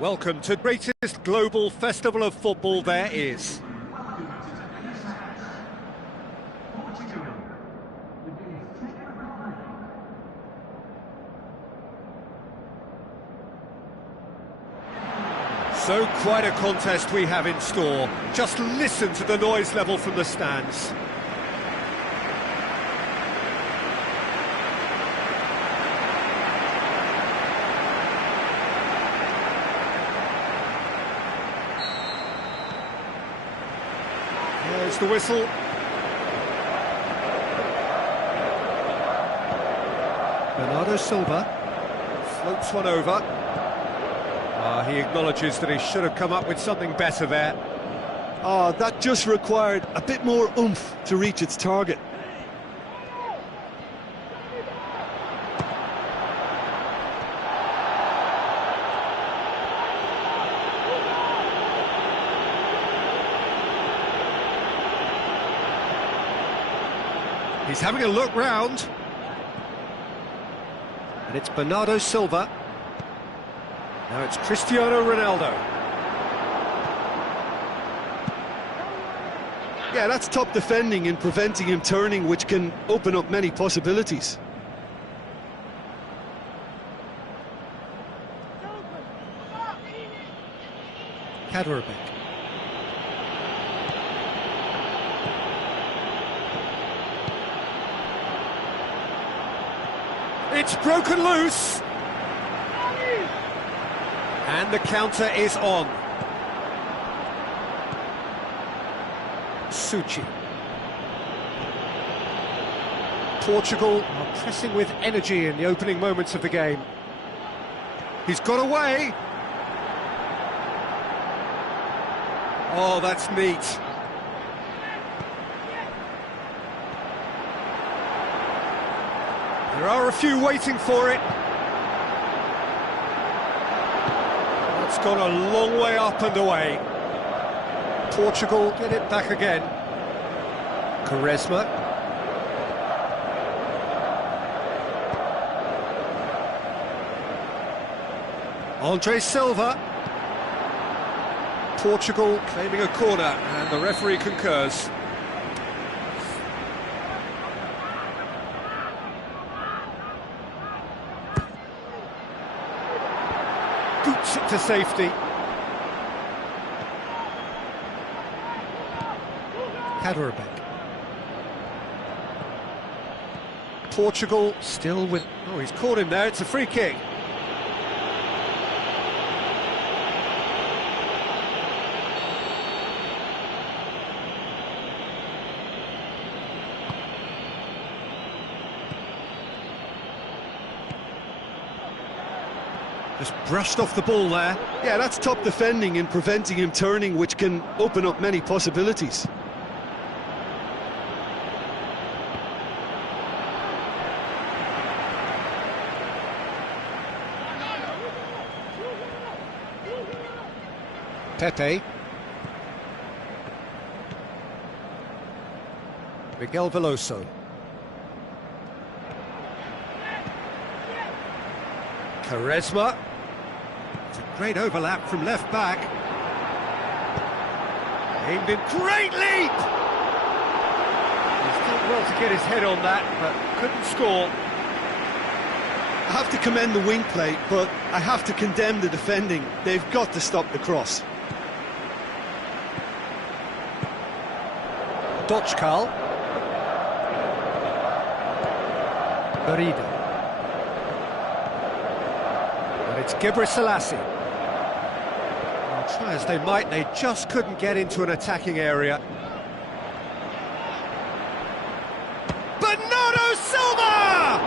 Welcome to the greatest global festival of football there is. So quite a contest we have in store. Just listen to the noise level from the stands. There's the whistle. Bernardo Silva floats one over. He acknowledges that he should have come up with something better there. That just required a bit more oomph to reach its target. He's having a look round. And it's Bernardo Silva. Now it's Cristiano Ronaldo. Yeah, that's top defending and preventing him turning, which can open up many possibilities. Kaderabek. It's broken loose. And the counter is on. Suchi. Portugal are pressing with energy in the opening moments of the game. He's got away. Oh, that's neat. There are a few waiting for it. It's gone a long way up and away. Portugal get it back again. Quaresma. Andre Silva. Portugal claiming a corner, and the referee concurs. Boots it to safety. Kaderabek. Portugal still with... Oh, he's caught him there, it's a free kick. Just brushed off the ball there. Yeah, that's top defending and preventing him turning, which can open up many possibilities. Pepe. Miguel Veloso. Quaresma. It's a great overlap from left back. Aimed in, great leap! He's done well to get his head on that, but couldn't score. I have to commend the wing play, but I have to condemn the defending. They've got to stop the cross. Portugal. Berida. But it's Gebre Selassie. Try as they might, they just couldn't get into an attacking area. Bernardo Silva!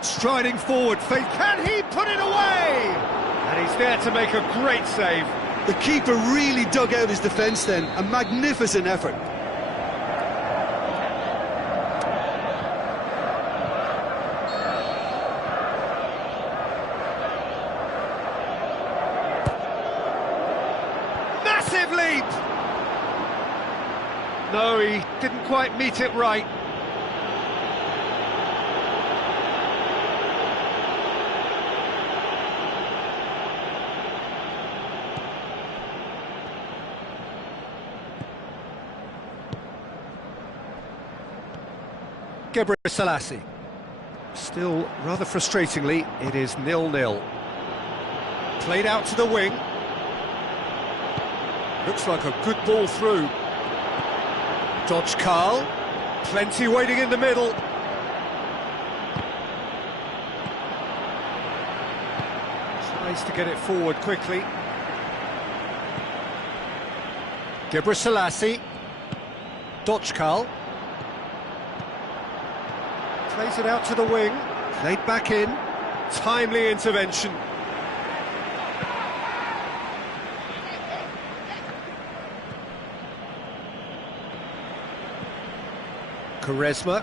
Striding forward, Faith, can he put it away? And he's there to make a great save. The keeper really dug out his defence then, a magnificent effort. Massive leap! No, he didn't quite meet it right. Selassie. Still, rather frustratingly, it is 0-0. Played out to the wing. Looks like a good ball through. Dodge Carl. Plenty waiting in the middle. Tries to get it forward quickly. Selassie. Dodge Carl. Plays it out to the wing, played back in, timely intervention. Quaresma.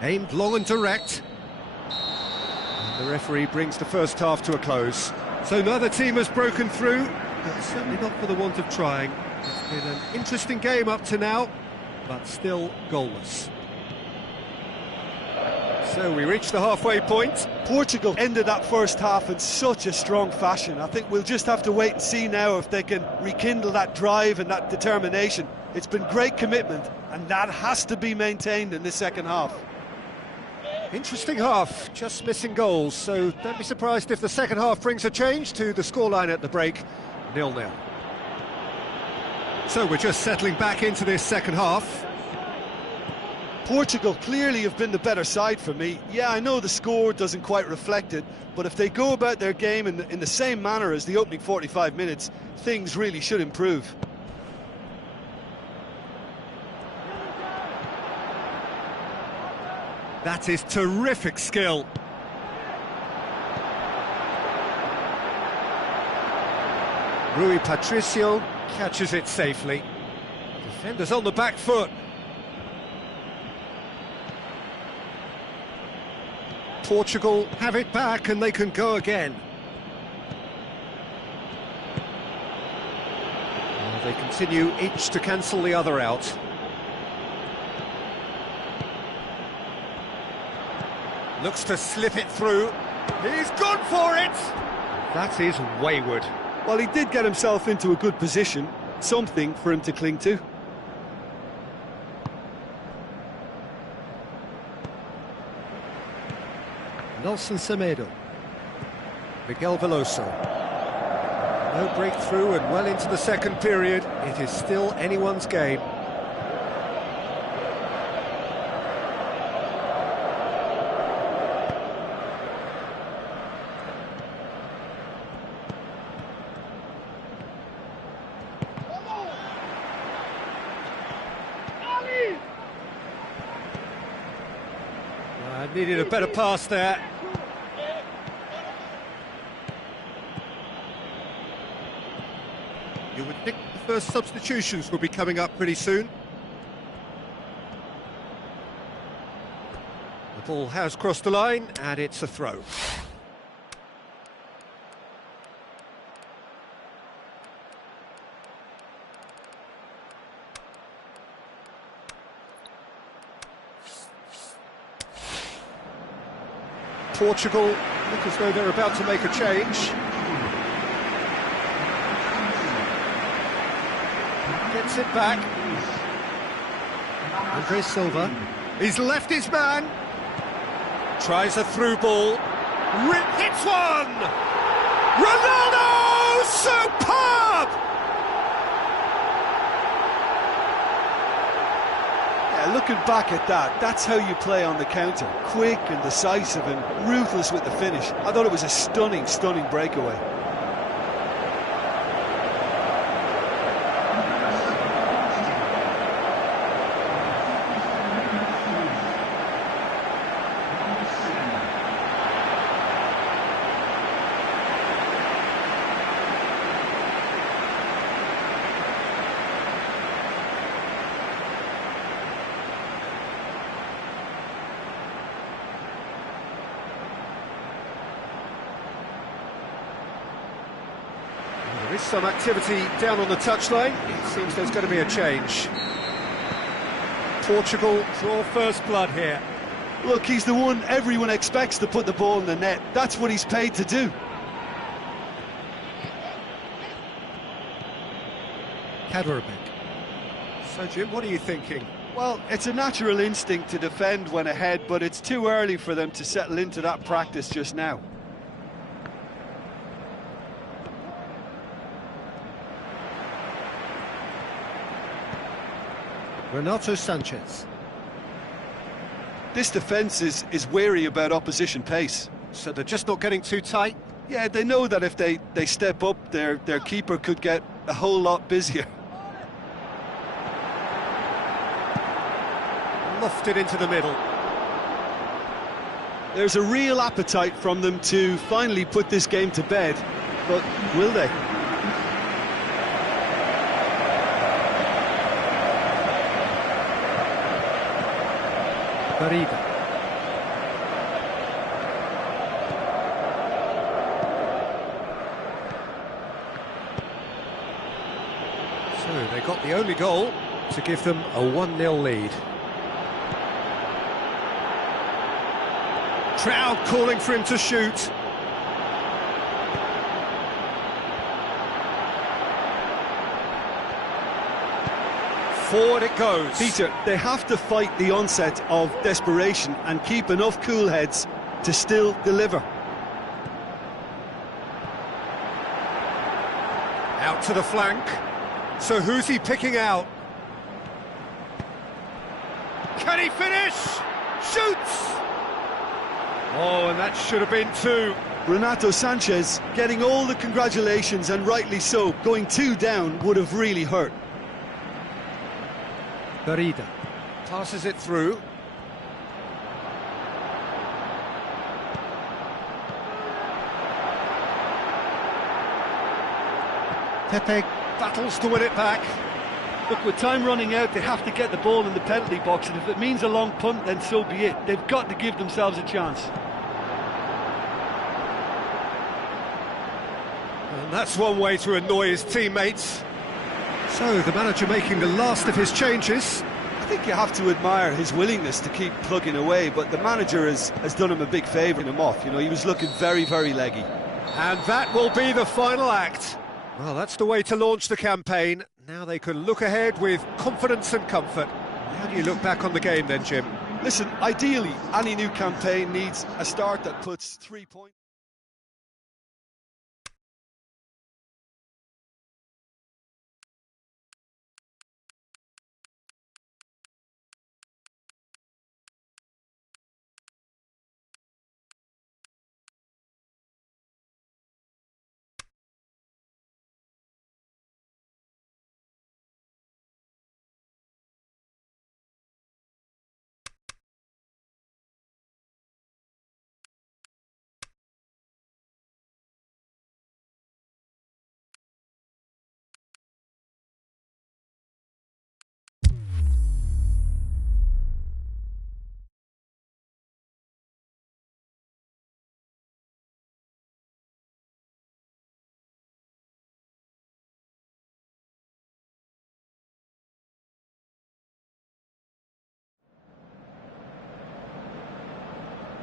Aimed long and direct. The referee brings the first half to a close. So neither team has broken through, but certainly not for the want of trying. It's been an interesting game up to now, but still goalless. So we reach the halfway point. Portugal ended that first half in such a strong fashion. I think we'll just have to wait and see now if they can rekindle that drive and that determination. It's been great commitment, and that has to be maintained in this second half. Interesting half, just missing goals, so don't be surprised if the second half brings a change to the scoreline at the break, 0-0. So we're just settling back into this second half. Portugal clearly have been the better side for me. Yeah, I know the score doesn't quite reflect it, but if they go about their game in the same manner as the opening 45 minutes, things really should improve. That is terrific skill. Rui Patricio catches it safely. Defenders on the back foot. Portugal have it back and they can go again. Well, they continue each to cancel the other out. Looks to slip it through. He's gone for it! That is wayward. Well, he did get himself into a good position. Something for him to cling to. Nelson Semedo. Miguel Veloso. No breakthrough and well into the second period. It is still anyone's game. Needed a better pass there. You would think the first substitutions will be coming up pretty soon. The ball has crossed the line and it's a throw. Portugal look as though they're about to make a change. Gets it back. Andre Silva. He's left his man. Tries a through ball. Hits one! Ronaldo! Superb! Looking back at that, that's how you play on the counter. Quick and decisive and ruthless with the finish. I thought it was a stunning, stunning breakaway. is some activity down on the touchline. It seems there's going to be a change. Portugal draw first blood here. Look, he's the one everyone expects to put the ball in the net. That's what he's paid to do. Kaderabek. So, Jim, what are you thinking? Well, it's a natural instinct to defend when ahead, but it's too early for them to settle into that practice just now. Renato Sanchez. This defence is wary about opposition pace. So they're just not getting too tight? Yeah, they know that if they step up, their keeper could get a whole lot busier. Lofted into the middle. There's a real appetite from them to finally put this game to bed, but will they? Barida. So they got the only goal to give them a 1-0 lead. Crowd calling for him to shoot. Forward it goes. Peter, they have to fight the onset of desperation and keep enough cool heads to still deliver. Out to the flank. So who's he picking out? Can he finish? Shoots! Oh, and that should have been two. Renato Sanchez getting all the congratulations, and rightly so. Going 2 down would have really hurt. Barida passes it through. Pepe battles to win it back. Look, with time running out, they have to get the ball in the penalty box, and if it means a long punt, then so be it. They've got to give themselves a chance. And that's one way to annoy his teammates. So, the manager making the last of his changes. I think you have to admire his willingness to keep plugging away, but the manager has done him a big favour in him off. You know, he was looking very, very leggy. And that will be the final act. Well, that's the way to launch the campaign. Now they can look ahead with confidence and comfort. How do you look back on the game then, Jim? Listen, ideally, any new campaign needs a start that puts 3 points.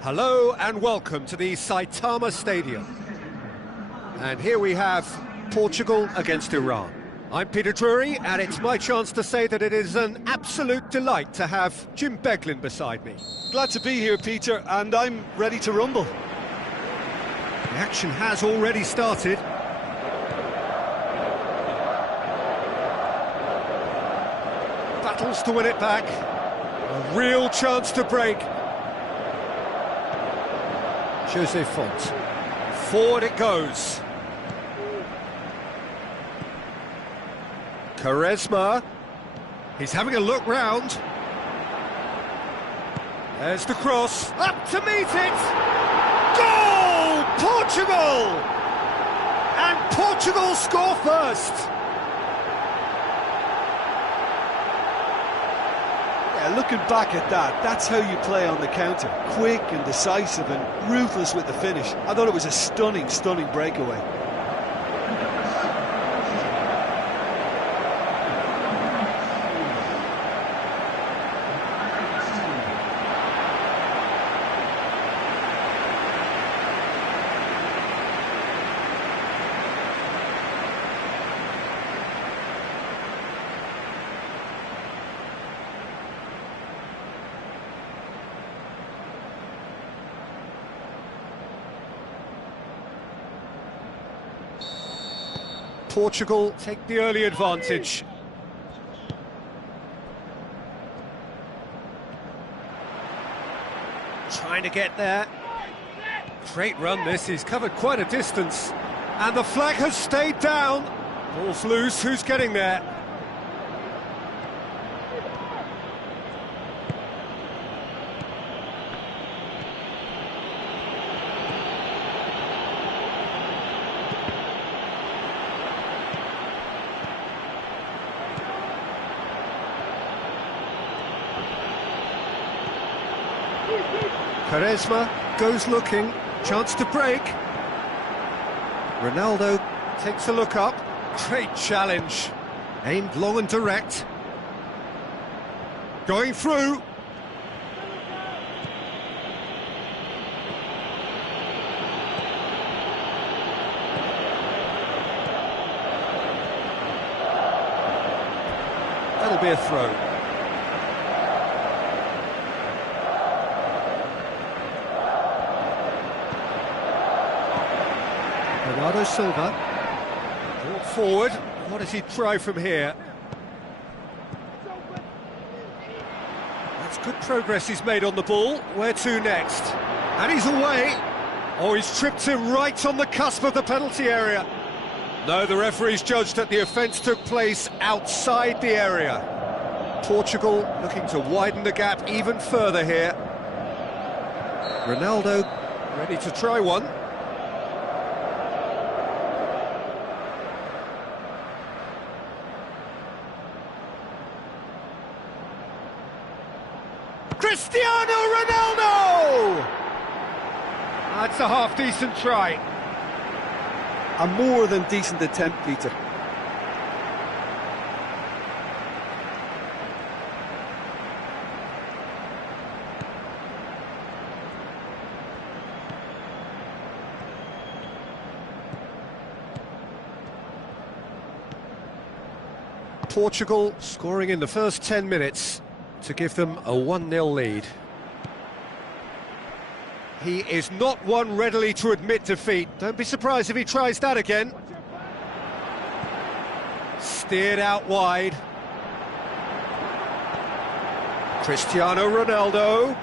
Hello and welcome to the Saitama Stadium. And here we have Portugal against Iran. I'm Peter Drury, and it's my chance to say that it is an absolute delight to have Jim Beglin beside me. Glad to be here, Peter, and I'm ready to rumble. The action has already started. Battles to win it back. A real chance to break. Jose Font. Forward it goes. Quaresma. He's having a look round. There's the cross. Up to meet it! Goal! Portugal! And Portugal score first! Looking back at that, that's how you play on the counter. Quick and decisive and ruthless with the finish. I thought it was a stunning, stunning breakaway. Portugal take the early advantage. Trying to get there. Great run this, he's covered quite a distance. And the flag has stayed down. Ball's loose, who's getting there? Quaresma goes looking, chance to break. Ronaldo takes a look up. Great challenge. Aimed long and direct. Going through. That'll be a throw. Bernardo Silva, brought forward. What does he try from here? That's good progress he's made on the ball. Where to next? And he's away. Oh, he's tripped him right on the cusp of the penalty area. No, the referee's judged that the offence took place outside the area. Portugal looking to widen the gap even further here. Ronaldo ready to try one. Cristiano Ronaldo! That's a half-decent try. A more than decent attempt, Peter. Portugal scoring in the first 10 minutes to give them a 1-0 lead. He is not one readily to admit defeat. Don't be surprised if he tries that again. Steered out wide. Cristiano Ronaldo.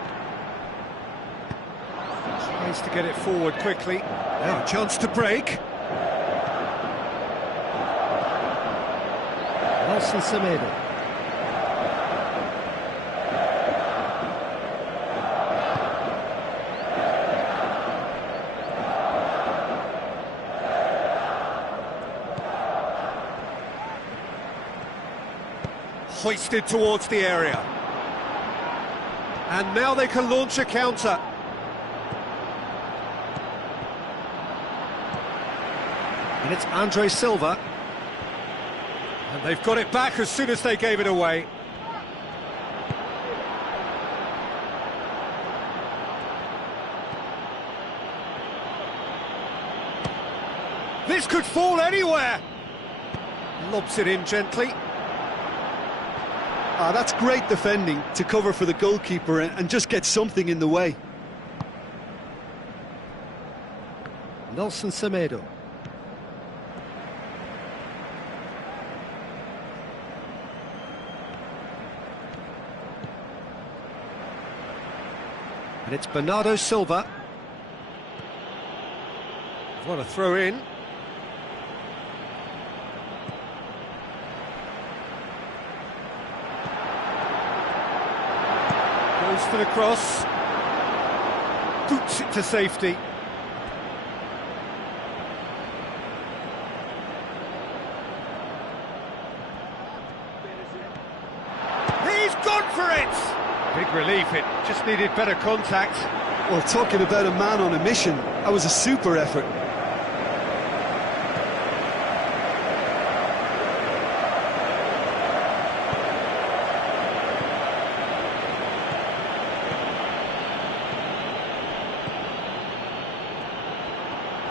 Tries to get it forward quickly. Now a chance to break. Nelson Semedo. Hoisted towards the area. And now they can launch a counter. And it's Andre Silva. And they've got it back as soon as they gave it away. This could fall anywhere. Lobs it in gently. That's great defending to cover for the goalkeeper and just get something in the way. Nelson Semedo. And it's Bernardo Silva. What a throw in. Goes for the cross. Boots it to safety. He's gone for it! Big relief, it just needed better contact. Well, talking about a man on a mission, that was a super effort.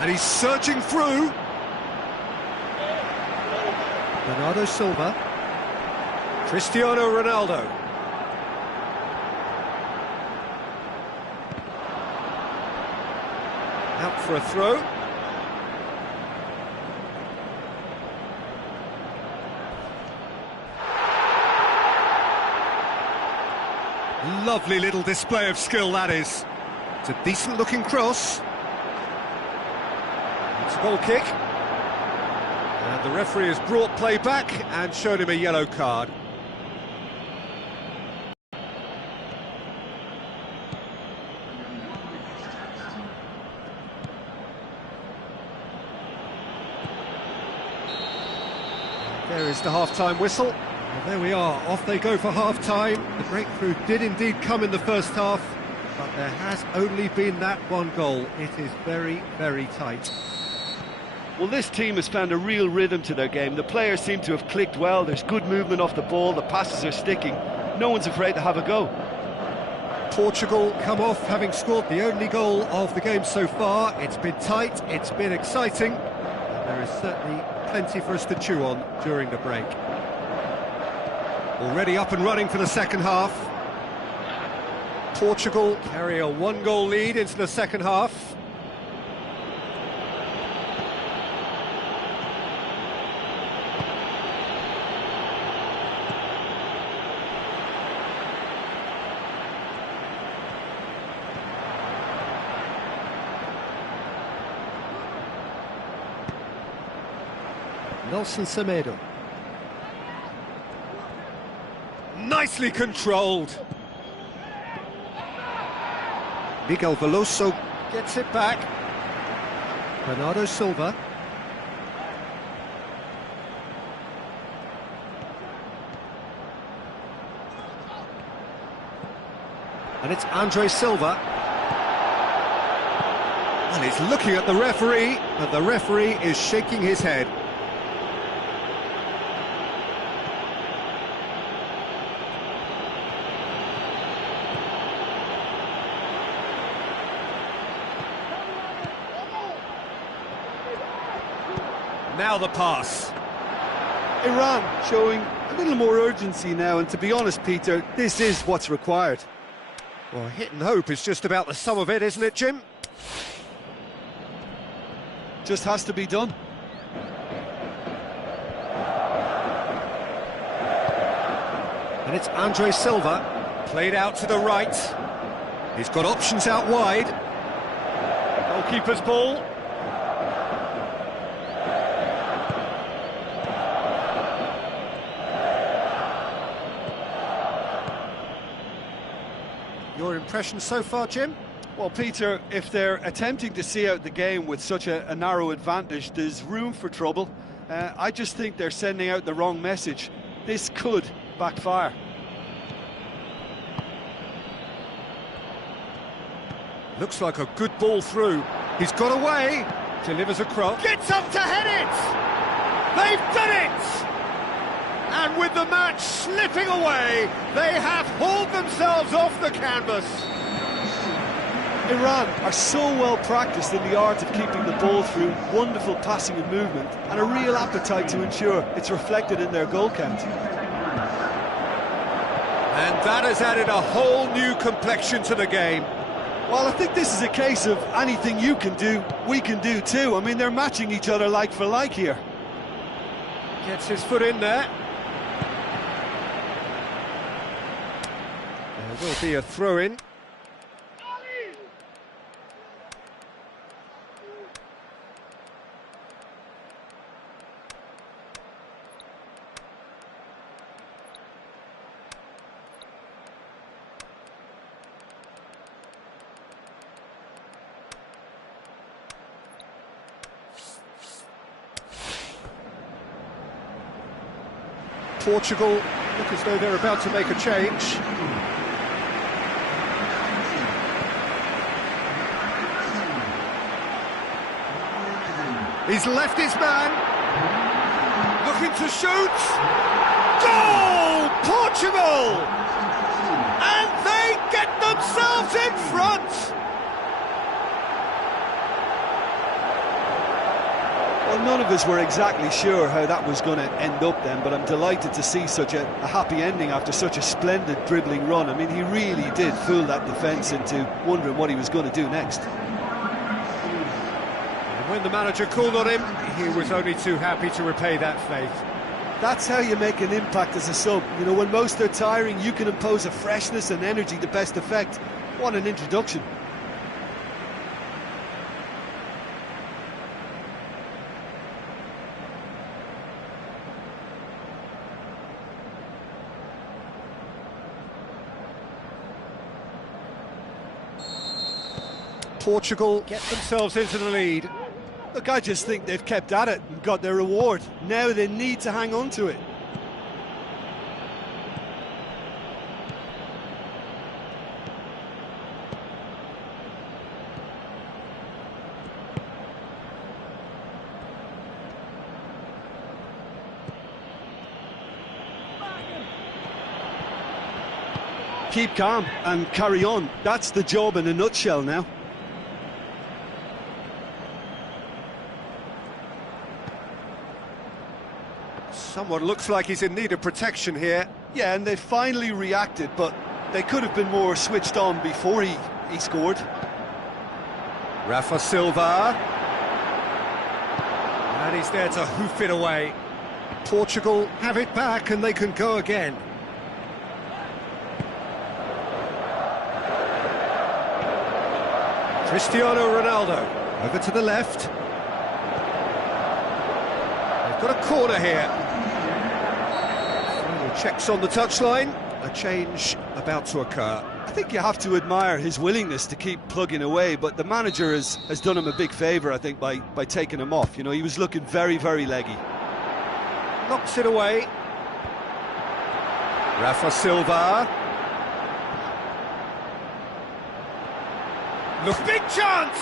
And he's surging through. Bernardo Silva. Cristiano Ronaldo. Out for a throw. Lovely little display of skill, that is. It's a decent-looking cross. It's a goal kick. And the referee has brought play back and showed him a yellow card. There is the half-time whistle. And there we are, off they go for half-time. The breakthrough did indeed come in the first half, but there has only been that one goal. It is very, very tight. Well, this team has found a real rhythm to their game. The players seem to have clicked well. There's good movement off the ball. The passes are sticking. No one's afraid to have a go. Portugal come off having scored the only goal of the game so far. It's been tight, it's been exciting, and there is certainly plenty for us to chew on during the break. Already up and running for the second half. Portugal carry a one-goal lead into the second half. Nelson Semedo. Nicely controlled. Miguel Veloso gets it back. Bernardo Silva. And it's Andre Silva. And he's looking at the referee, but the referee is shaking his head. Now the pass. Iran showing a little more urgency now, and to be honest, Peter, this is what's required. Well, hit and hope is just about the sum of it, isn't it, Jim? Just has to be done. And it's Andre Silva, played out to the right. He's got options out wide. Goalkeeper's ball. Your impression so far, Jim? Well, Peter, if they're attempting to see out the game with such a narrow advantage, there's room for trouble. I just think they're sending out the wrong message. This could backfire. Looks like a good ball through. He's got away. Delivers a cross. Gets up to head it! They've done it! And with the match slipping away, they have hauled themselves off the canvas. Iran are so well practiced in the art of keeping the ball through, wonderful passing and movement, and a real appetite to ensure it's reflected in their goal count. And that has added a whole new complexion to the game. Well, I think this is a case of anything you can do, we can do too. I mean, they're matching each other like for like here. Gets his foot in there. There will be a throw-in. Portugal look as though they're about to make a change. He's left his man, looking to shoot. Goal! Portugal! And they get themselves in front! Well, none of us were exactly sure how that was going to end up then, but I'm delighted to see such a happy ending after such a splendid dribbling run. I mean, he really did fool that defence into wondering what he was going to do next. When the manager called on him, he was only too happy to repay that faith. That's how you make an impact as a sub. You know, when most are tiring, you can impose a freshness and energy to best effect. What an introduction. Portugal get themselves into the lead. Look, I just think they've kept at it and got their reward. Now they need to hang on to it. Keep calm and carry on. That's the job in a nutshell now. Someone looks like he's in need of protection here. Yeah, and they finally reacted, but they could have been more switched on before he scored. Rafa Silva. And he's there to hoof it away. Portugal have it back and they can go again. Cristiano Ronaldo over to the left. They've got a corner here. Final checks on the touchline. A change about to occur. I think you have to admire his willingness to keep plugging away, but the manager has done him a big favour, I think, by taking him off. You know, he was looking very, very leggy. Knocks it away. Rafa Silva. Look, big chance!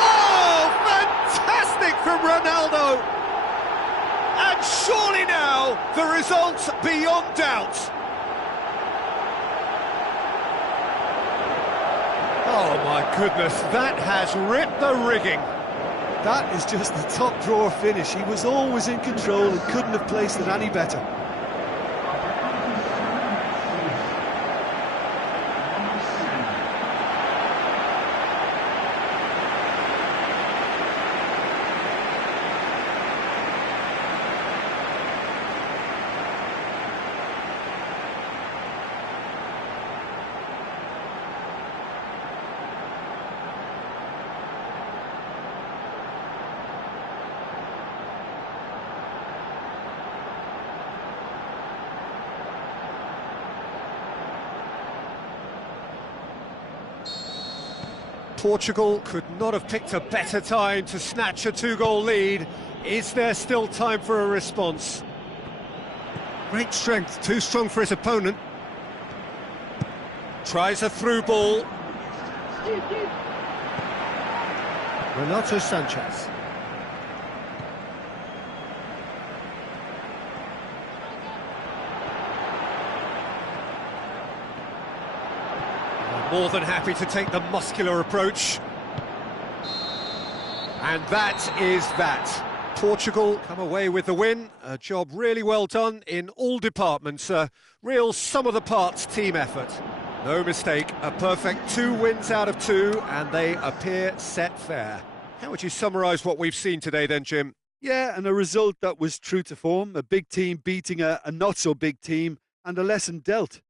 Oh, fantastic from Ronaldo! And surely now, the result's beyond doubt. Oh my goodness, that has ripped the rigging. That is just the top drawer finish. He was always in control and couldn't have placed it any better. Portugal could not have picked a better time to snatch a two-goal lead. Is there still time for a response? Great strength, too strong for his opponent. Tries a through ball. Renato Sanchez. More than happy to take the muscular approach. And that is that. Portugal come away with the win. A job really well done in all departments. A real sum-of-the-parts team effort. No mistake, a perfect 2 wins out of 2, and they appear set fair. How would you summarise what we've seen today then, Jim? Yeah, and a result that was true to form. A big team beating a not-so-big team, and a lesson dealt.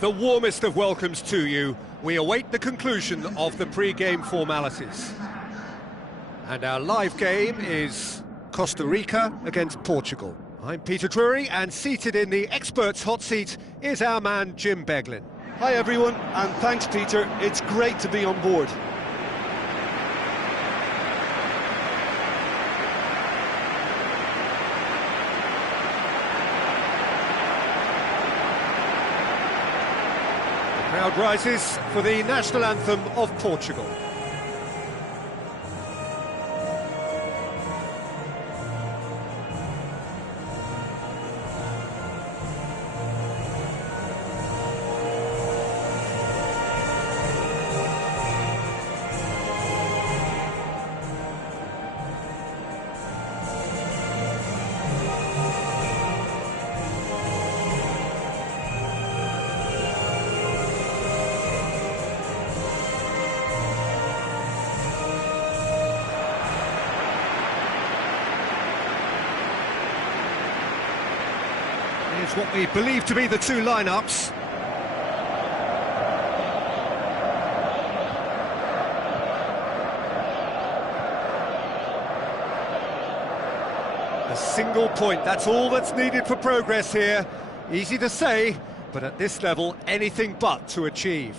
The warmest of welcomes to you. We await the conclusion of the pre-game formalities. And our live game is Costa Rica against Portugal. I'm Peter Drury, and seated in the experts' hot seat is our man Jim Beglin. Hi everyone, and thanks Peter, it's great to be on board. The crowd rises for the national anthem of Portugal. Here's what we believe to be the two lineups. A single point, that's all that's needed for progress here. Easy to say, but at this level, anything but to achieve.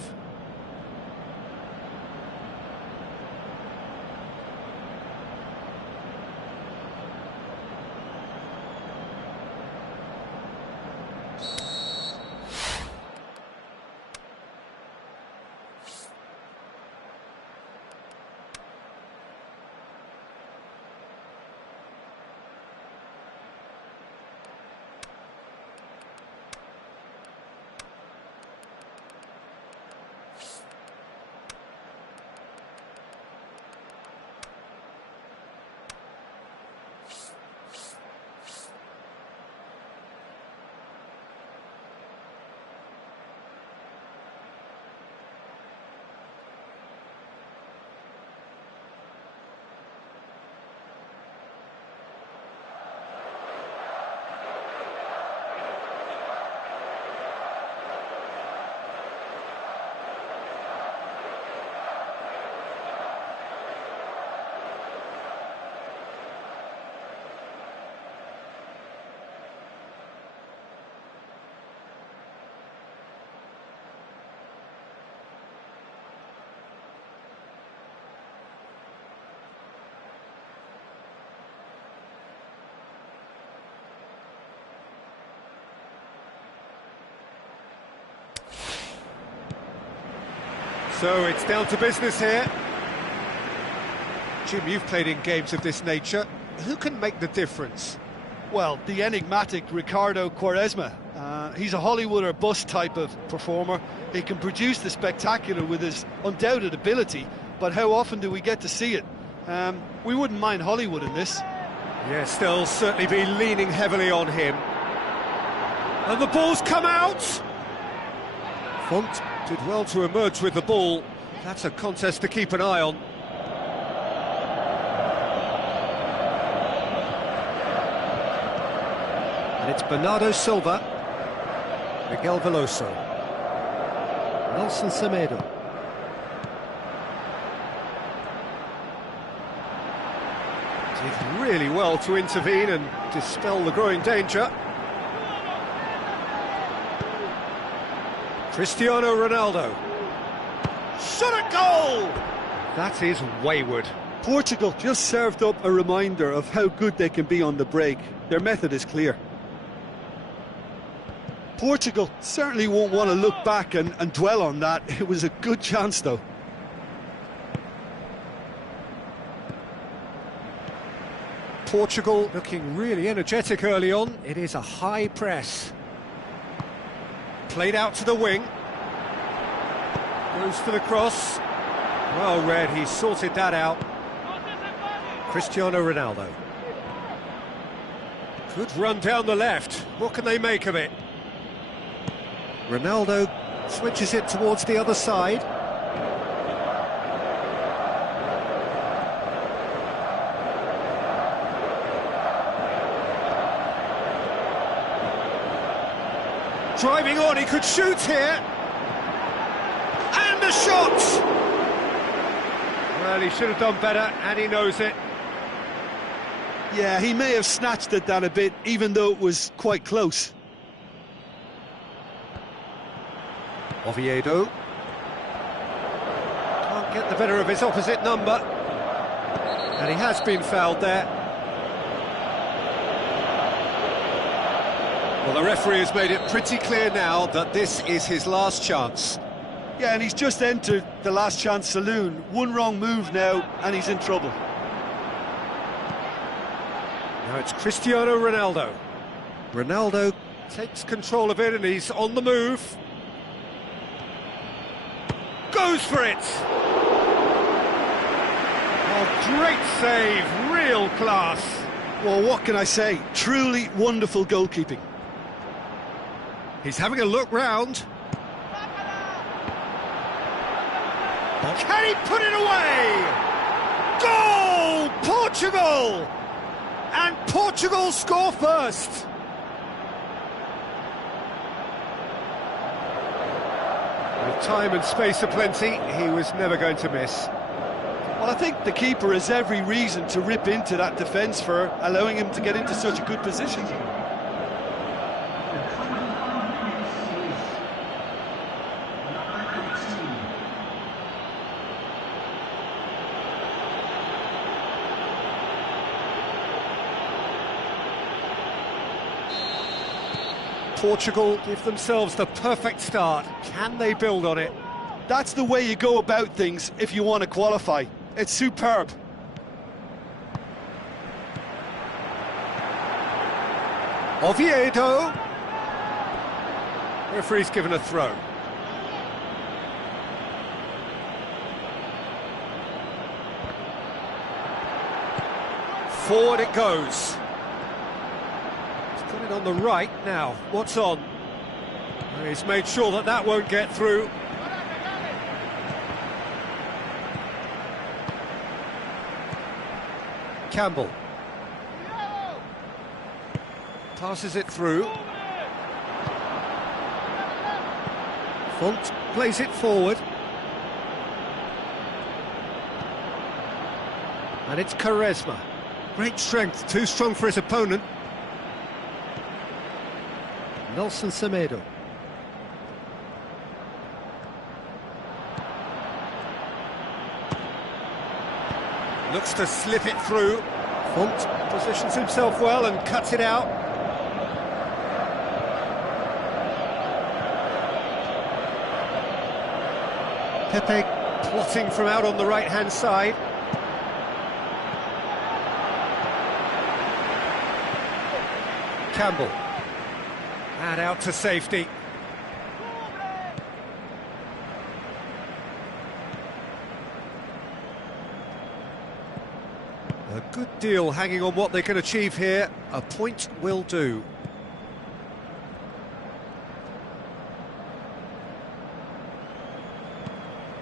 So it's down to business here. Jim, you've played in games of this nature. Who can make the difference? Well, the enigmatic Ricardo Quaresma. He's a Hollywood or bust type of performer. He can produce the spectacular with his undoubted ability, but how often do we get to see it? We wouldn't mind Hollywood in this. Yes, they'll certainly be leaning heavily on him. And the ball's come out! Font did well to emerge with the ball. That's a contest to keep an eye on. And it's Bernardo Silva, Miguel Veloso, Nelson Semedo. Did really well to intervene and dispel the growing danger. Cristiano Ronaldo. Shot at goal! That is wayward. Portugal just served up a reminder of how good they can be on the break. Their method is clear. Portugal certainly won't want to look back and dwell on that. It was a good chance, though. Portugal looking really energetic early on. It is a high press. Played out to the wing. Goes for the cross. Well read, he sorted that out. Cristiano Ronaldo. Good run down the left. What can they make of it? Ronaldo switches it towards the other side. Driving on, he could shoot here. a shot! Well, he should have done better, and he knows it. Yeah, he may have snatched at that a bit, even though it was quite close. Oviedo. Can't get the better of his opposite number. And he has been fouled there. Well, the referee has made it pretty clear now that this is his last chance. Yeah, and he's just entered the last chance saloon. One wrong move now, and he's in trouble. Now it's Cristiano Ronaldo. Ronaldo takes control of it, and he's on the move. Goes for it! Oh, great save, real class. Well, what can I say? Truly wonderful goalkeeping. He's having a look round. Can he put it away? Goal! Portugal! And Portugal score first. With time and space aplenty, he was never going to miss. Well, I think the keeper has every reason to rip into that defence for allowing him to get into such a good position. Portugal give themselves the perfect start. Can they build on it? That's the way you go about things if you want to qualify. It's superb. Oviedo. Referee's given a throw. Forward it goes. Put it on the right now. What's on? He's made sure that that won't get through. Campbell passes it through. Font plays it forward. And it's Quaresma. Great strength, too strong for his opponent. Nelson Semedo. Looks to slip it through. Font positions himself well and cuts it out. Pepe plotting from out on the right-hand side. Campbell. And out to safety. A good deal hanging on what they can achieve here. A point will do.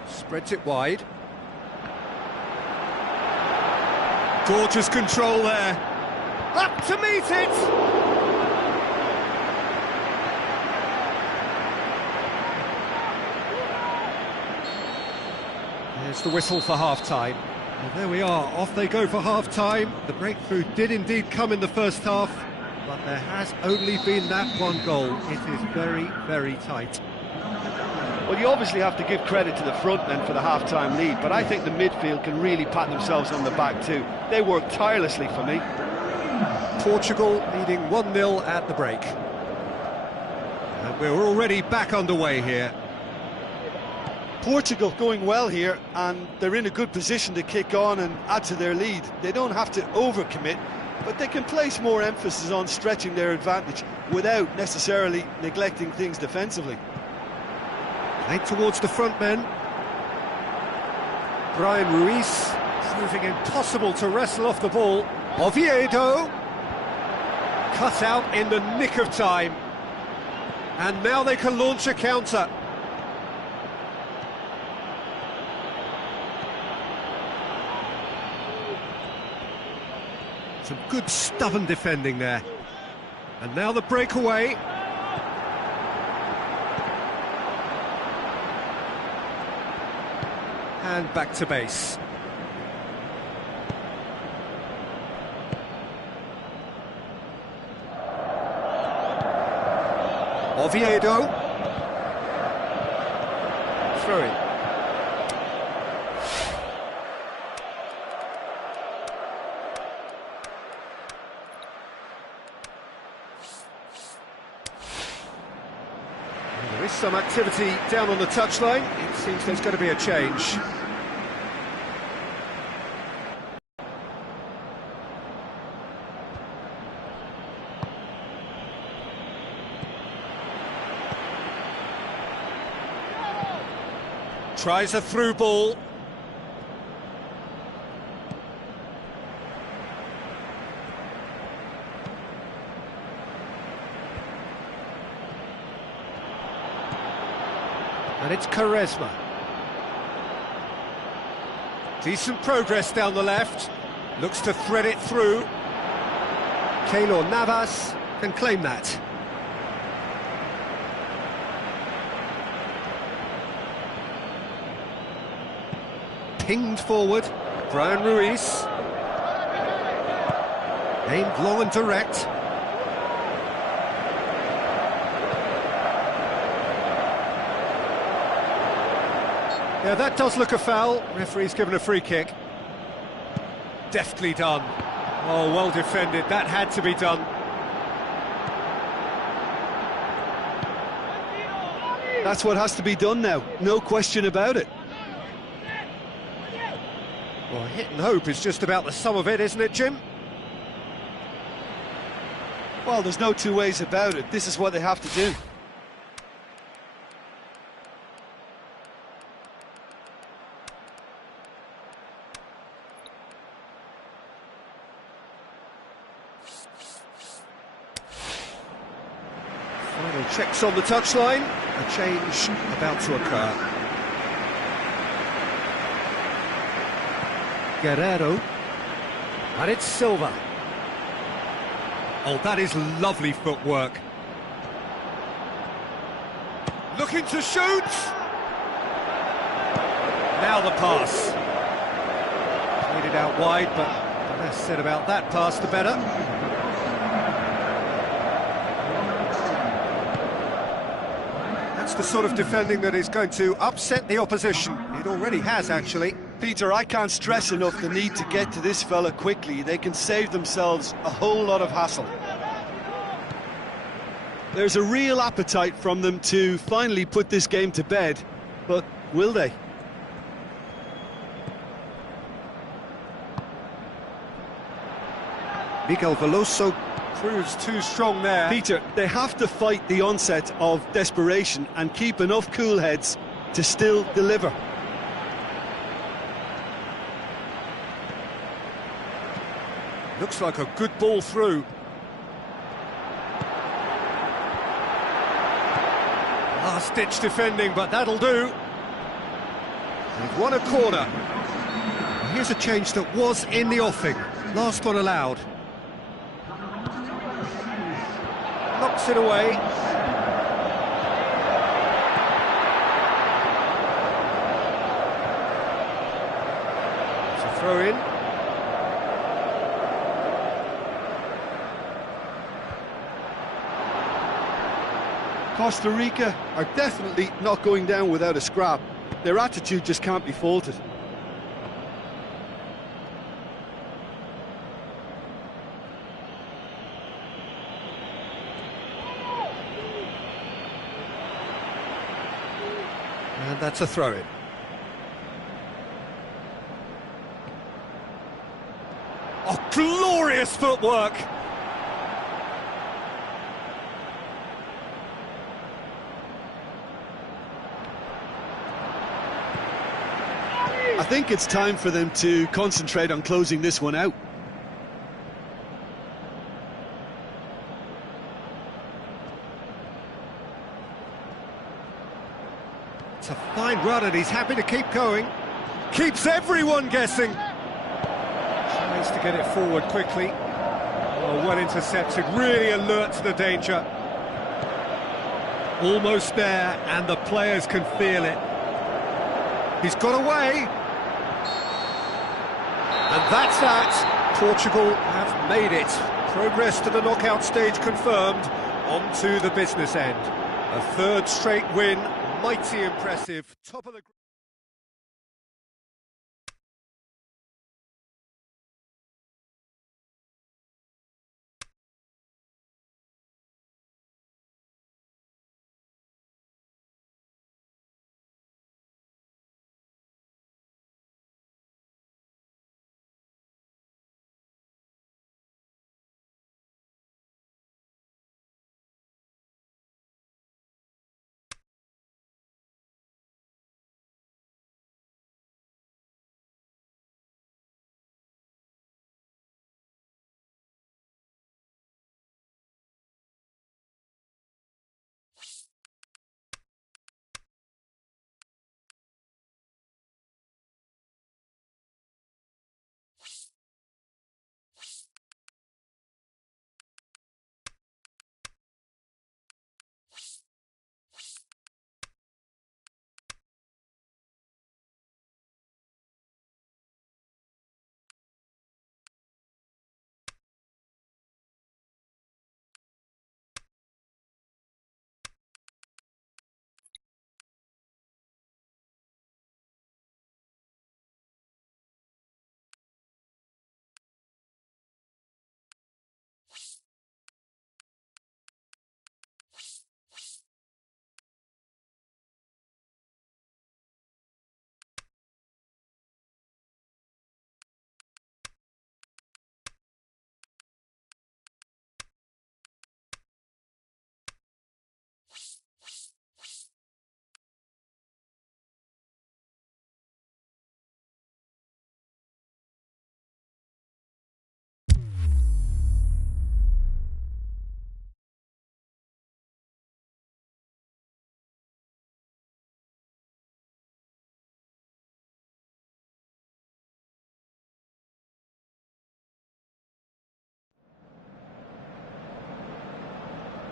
Spreads it wide. Gorgeous control there. Up to meet it! There's the whistle for half-time. Well, there we are, off they go for half-time. The breakthrough did indeed come in the first half, but there has only been that one goal. It is very, very tight. Well, you obviously have to give credit to the front men for the half-time lead, but I think the midfield can really pat themselves on the back too. They worked tirelessly for me. Portugal leading 1-0 at the break. And we're already back underway here. Portugal going well here, and they're in a good position to kick on and add to their lead. They don't have to overcommit, but they can place more emphasis on stretching their advantage without necessarily neglecting things defensively. Played towards the front men. Brian Ruiz proving impossible to wrestle off the ball. Oviedo cut out in the nick of time, and now they can launch a counter. Some good stubborn defending there. And now the breakaway. And back to base. Oviedo. Throw it. There is some activity down on the touchline. It seems there's going to be a change. Tries a through ball. And it's Quaresma. Decent progress down the left. Looks to thread it through. Keylor Navas can claim that. Pinged forward. Brian Ruiz. Aimed long and direct. Yeah, that does look a foul. Referee's given a free kick. Deftly done. Oh, well defended. That had to be done. That's what has to be done now. No question about it. Well, hit and hope is just about the sum of it, isn't it, Jim? Well, there's no two ways about it. This is what they have to do. Final checks on the touchline. A change about to occur. Guerrero. And it's Silva. Oh, that is lovely footwork. Looking to shoot! Now the pass. Played it out wide, but the less said about that pass, the better. That's the sort of defending that is going to upset the opposition. It already has, actually. Peter, I can't stress enough the need to get to this fella quickly. They can save themselves a whole lot of hassle. There's a real appetite from them to finally put this game to bed, but will they? Miguel Veloso proves too strong there. Peter, they have to fight the onset of desperation and keep enough cool heads to still deliver. Looks like a good ball through. Last-ditch defending, but that'll do. They've won a corner. Here's a change that was in the offing. Last one allowed. Knocks it away. It's a throw-in. Costa Rica are definitely not going down without a scrap. Their attitude just can't be faulted. And that's a throw-in. Oh, glorious footwork! I think it's time for them to concentrate on closing this one out. It's a fine run and he's happy to keep going. Keeps everyone guessing. Tries to get it forward quickly. Oh, well intercepted, really alert to the danger. Almost there, and the players can feel it. He's got away. And that's that. Portugal have made it. Progress to the knockout stage confirmed. On to the business end. A third straight win. Mighty impressive. Top of the...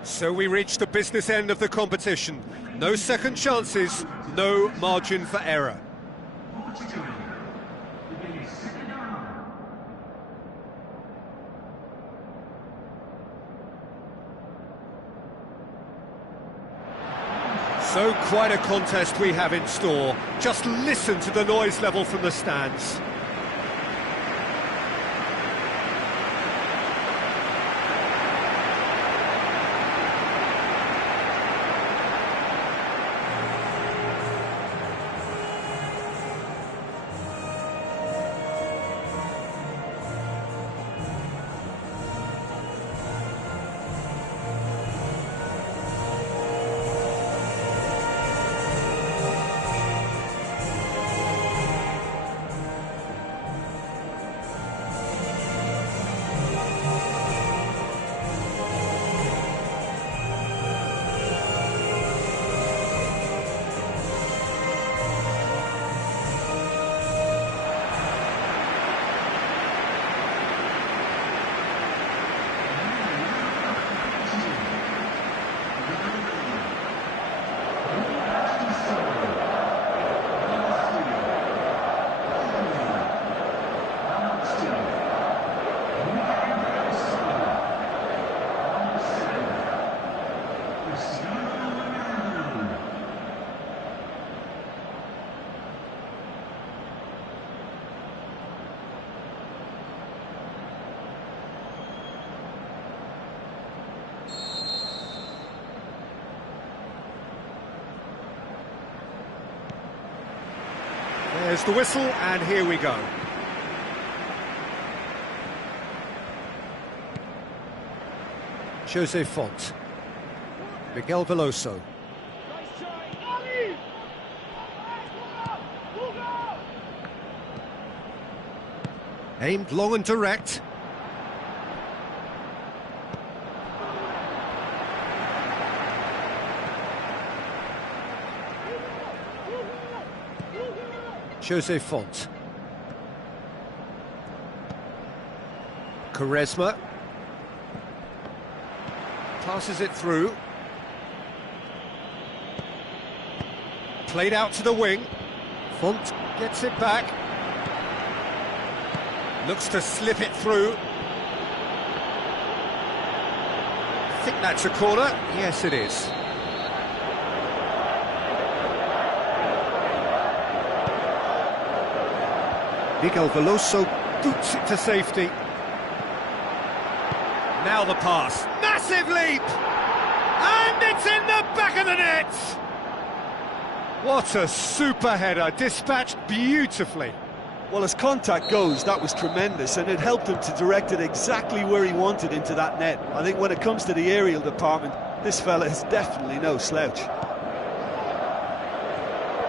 So we reach the business end of the competition. No second chances, no margin for error. So quite a contest we have in store. Just listen to the noise level from the stands. There's the whistle, and here we go. Jose Font. Miguel Veloso. Aimed long and direct. Jose Font. Quaresma. Passes it through. Played out to the wing. Font gets it back. Looks to slip it through. I think that's a corner. Yes, it is. Miguel Veloso boots it to safety. Now the pass. Massive leap! And it's in the back of the net! What a super header, dispatched beautifully. Well, as contact goes, that was tremendous, and it helped him to direct it exactly where he wanted into that net. I think when it comes to the aerial department, this fella is definitely no slouch.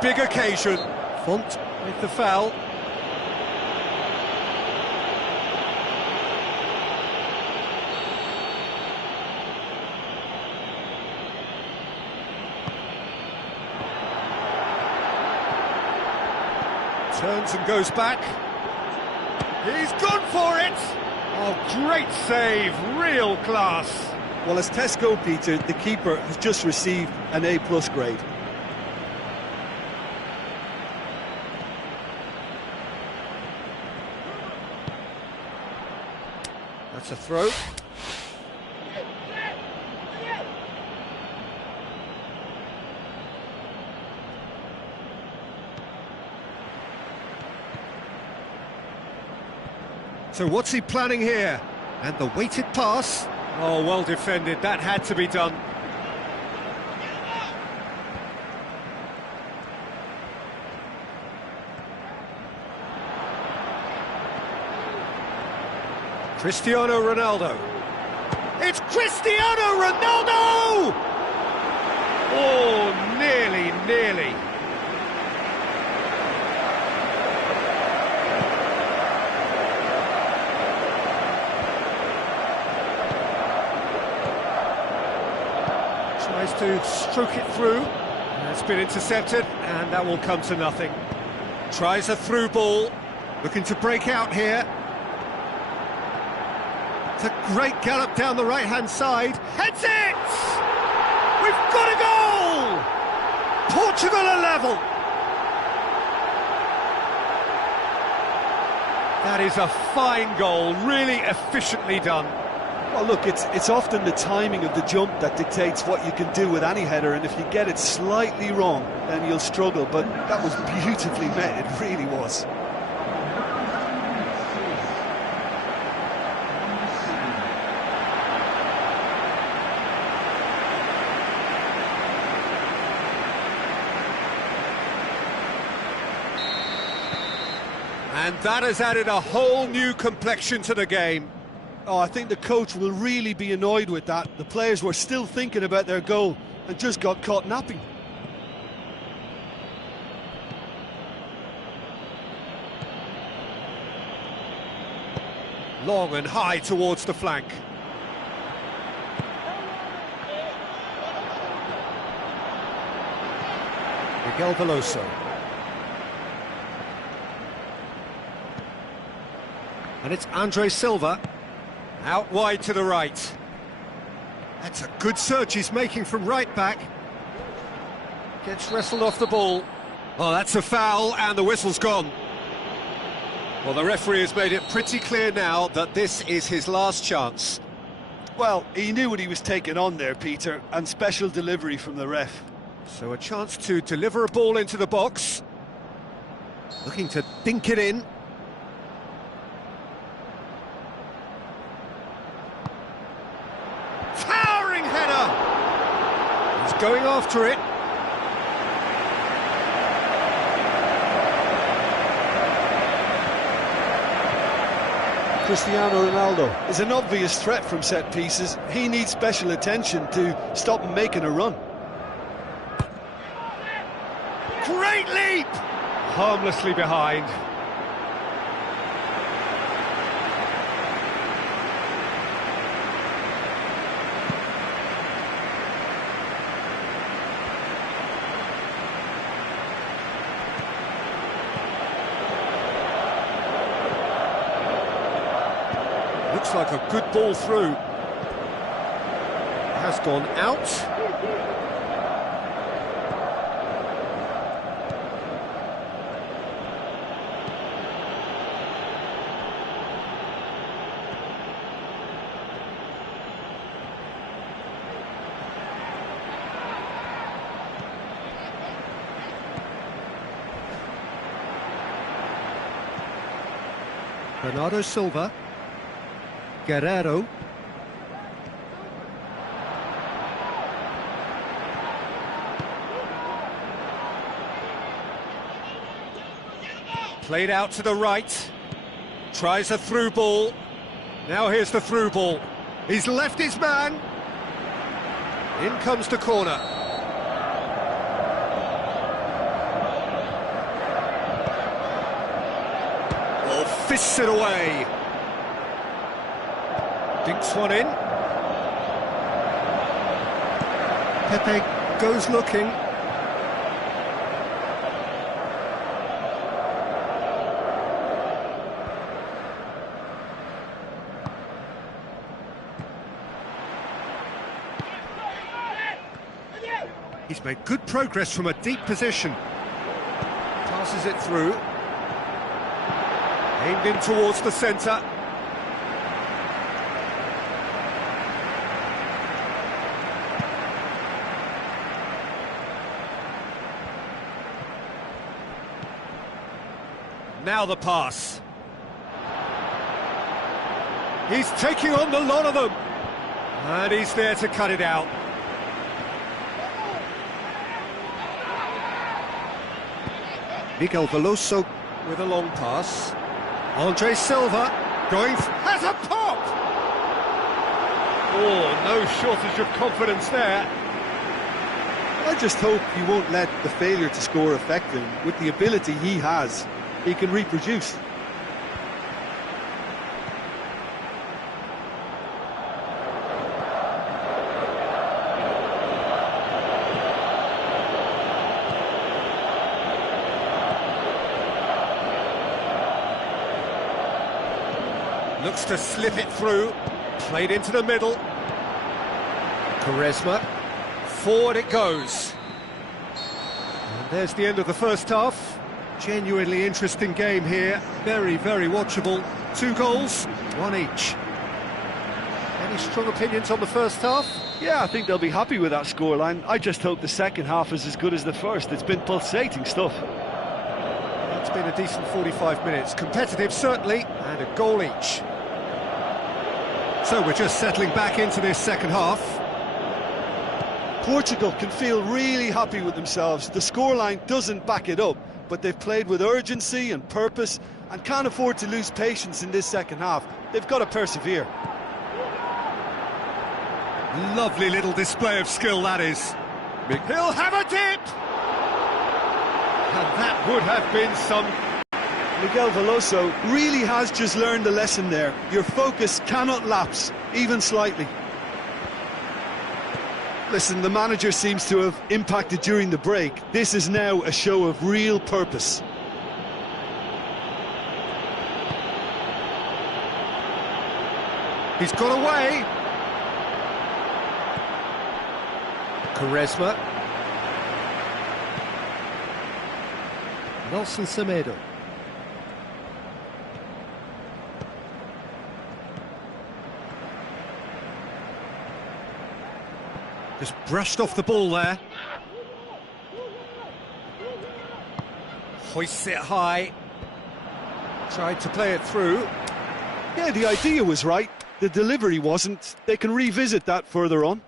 Big occasion. Font with the foul. Turns and goes back. He's gone for it! Oh, great save, real class. Well, as Tesco, Peter, the keeper has just received an A+ grade. That's a throw. So what's he planning here? And the weighted pass. Oh, well defended, that had to be done. Cristiano Ronaldo. It's Cristiano Ronaldo! Oh, nearly. Tries to stroke it through. It's been intercepted, and that will come to nothing. Tries a through ball, looking to break out here. It's a great gallop down the right-hand side. Heads it! We've got a goal! Portugal are level. That is a fine goal, really efficiently done. Well, look, it's often the timing of the jump that dictates what you can do with any header, and if you get it slightly wrong, then you'll struggle, but that was beautifully met, it really was. And that has added a whole new complexion to the game. Oh, I think the coach will really be annoyed with that. The players were still thinking about their goal and just got caught napping. Long and high towards the flank. Miguel Veloso. And it's Andre Silva. Out wide to the right. That's a good search he's making from right back. Gets wrestled off the ball. Oh, that's a foul, and the whistle's gone. Well, the referee has made it pretty clear now that this is his last chance. Well, he knew what he was taking on there, Peter, and special delivery from the ref. So a chance to deliver a ball into the box. Looking to dink it in. Towering header! He's going after it. Cristiano Ronaldo is an obvious threat from set pieces. He needs special attention to stop him making a run. Great leap! Harmlessly behind. Looks like a good ball through. Has gone out. Bernardo Silva. Guerrero. Played out to the right. Tries a through ball. Now here's the through ball. He's left his man. In comes the corner. Oh, fists it away. Dinks one in. Pepe goes looking. He's made good progress from a deep position. Passes it through. Aimed in towards the centre. Now the pass. He's taking on the lot of them. And he's there to cut it out. Miguel Veloso with a long pass. Andre Silva going, has a pop! Oh, no shortage of confidence there. I just hope he won't let the failure to score affect him. With the ability he has, he can reproduce. Looks to slip it through. Played into the middle. Quaresma. Forward it goes. And there's the end of the first half. Genuinely interesting game here. Very, very watchable. 2 goals, 1 each. Any strong opinions on the first half? Yeah, I think they'll be happy with that scoreline. I just hope the second half is as good as the first. It's been pulsating stuff. It's been a decent 45 minutes. Competitive, certainly, and a goal each. So we're just settling back into this second half. Portugal can feel really happy with themselves. The scoreline doesn't back it up, but they've played with urgency and purpose and can't afford to lose patience in this second half. They've got to persevere. Lovely little display of skill, that is. He'll have a dip! And that would have been some... Miguel Veloso really has just learned the lesson there. Your focus cannot lapse, even slightly. Listen, the manager seems to have impacted during the break. This is now a show of real purpose. He's got away. Quaresma. Nelson Semedo. Just brushed off the ball there. Hoists it high. Tried to play it through. Yeah, the idea was right. The delivery wasn't. They can revisit that further on.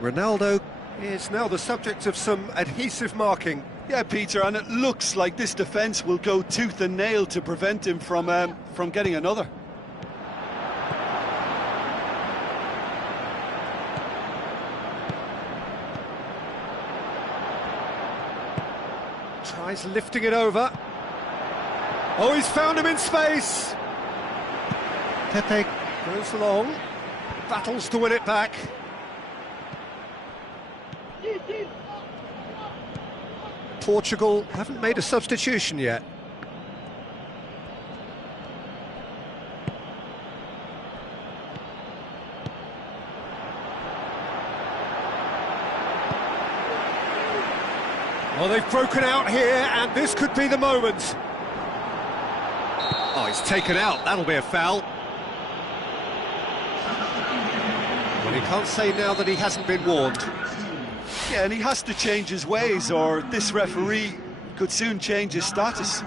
Ronaldo is now the subject of some adhesive marking. Yeah, Peter, and it looks like this defence will go tooth and nail to prevent him from getting another. Tries lifting it over. Oh, he's found him in space. Pepe goes along, battles to win it back. Portugal haven't made a substitution yet. Well, they've broken out here, and this could be the moment. Oh, he's taken out. That'll be a foul. Well, he can't say now that he hasn't been warned. Yeah, and he has to change his ways, or this referee could soon change his status.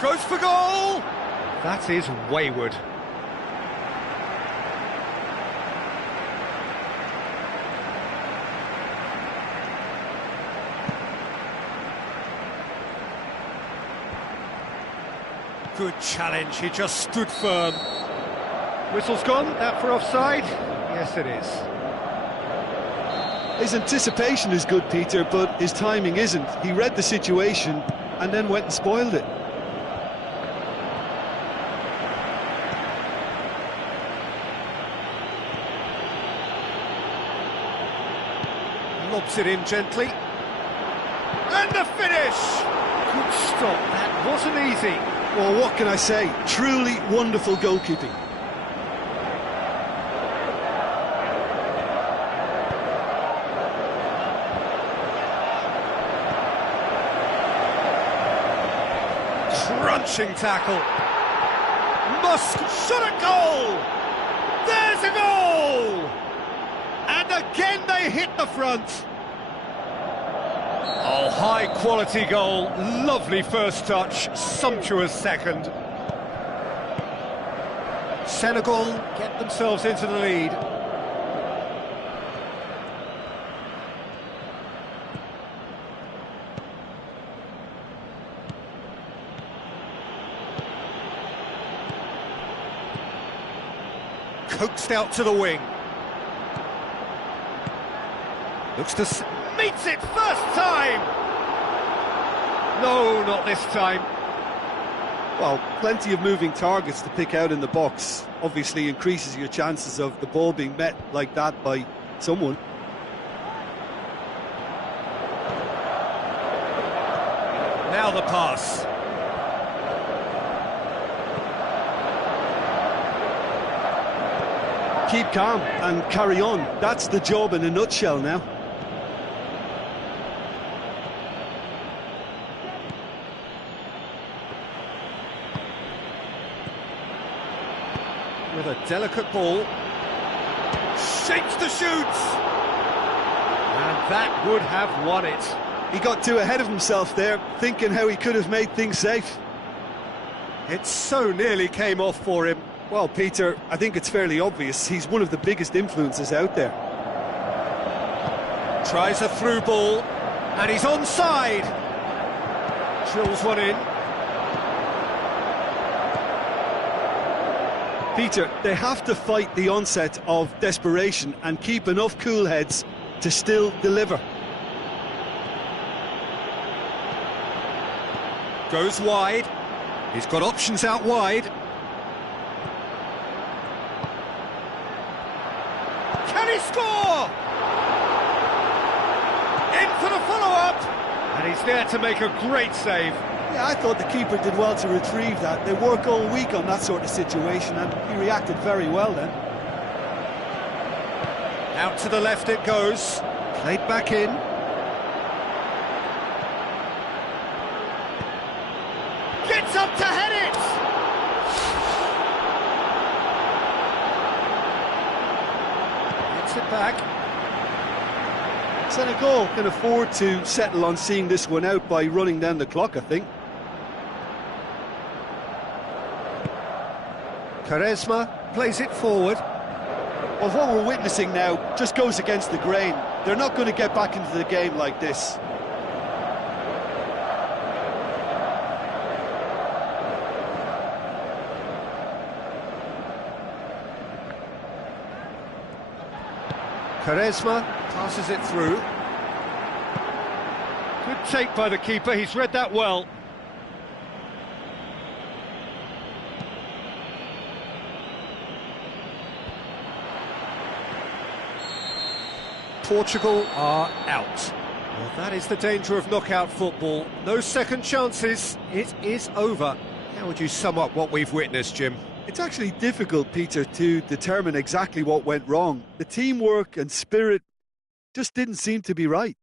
Goes for goal! That is wayward. Good challenge, he just stood firm. Whistle's gone, that for offside? Yes, it is. His anticipation is good, Peter, but his timing isn't. He read the situation and then went and spoiled it. Lobs it in gently. And the finish! Good stop, that wasn't easy. Well, what can I say? Truly wonderful goalkeeping. Crunching tackle. Musk shot a goal! There's a goal! And again they hit the front. Oh, high-quality goal. Lovely first touch, sumptuous second. Senegal get themselves into the lead. Coaxed out to the wing. Looks to... meets it first time! No, not this time. Well, plenty of moving targets to pick out in the box. Obviously increases your chances of the ball being met like that by someone. Now the pass. Keep calm and carry on. That's the job in a nutshell now. With a delicate ball. Shapes the shoots! And that would have won it. He got too ahead of himself there, thinking how he could have made things safe. It so nearly came off for him. Well, Peter, I think it's fairly obvious. He's one of the biggest influences out there. Tries a through ball, and he's onside. Drills one in. Peter, they have to fight the onset of desperation and keep enough cool heads to still deliver. Goes wide. He's got options out wide. Can he score? In for the follow-up. And he's there to make a great save. Yeah, I thought the keeper did well to retrieve that. They work all week on that sort of situation, and he reacted very well then. Out to the left it goes. Played back in. Gets up to head it! Gets it back. Senegal can afford to settle on seeing this one out by running down the clock, I think. Quaresma plays it forward. Well, what we're witnessing now just goes against the grain. They're not going to get back into the game like this. Quaresma passes it through. Good take by the keeper, he's read that well. Portugal are out. Well, that is the danger of knockout football. No second chances, it is over. How would you sum up what we've witnessed, Jim? It's actually difficult, Peter, to determine exactly what went wrong. The teamwork and spirit just didn't seem to be right.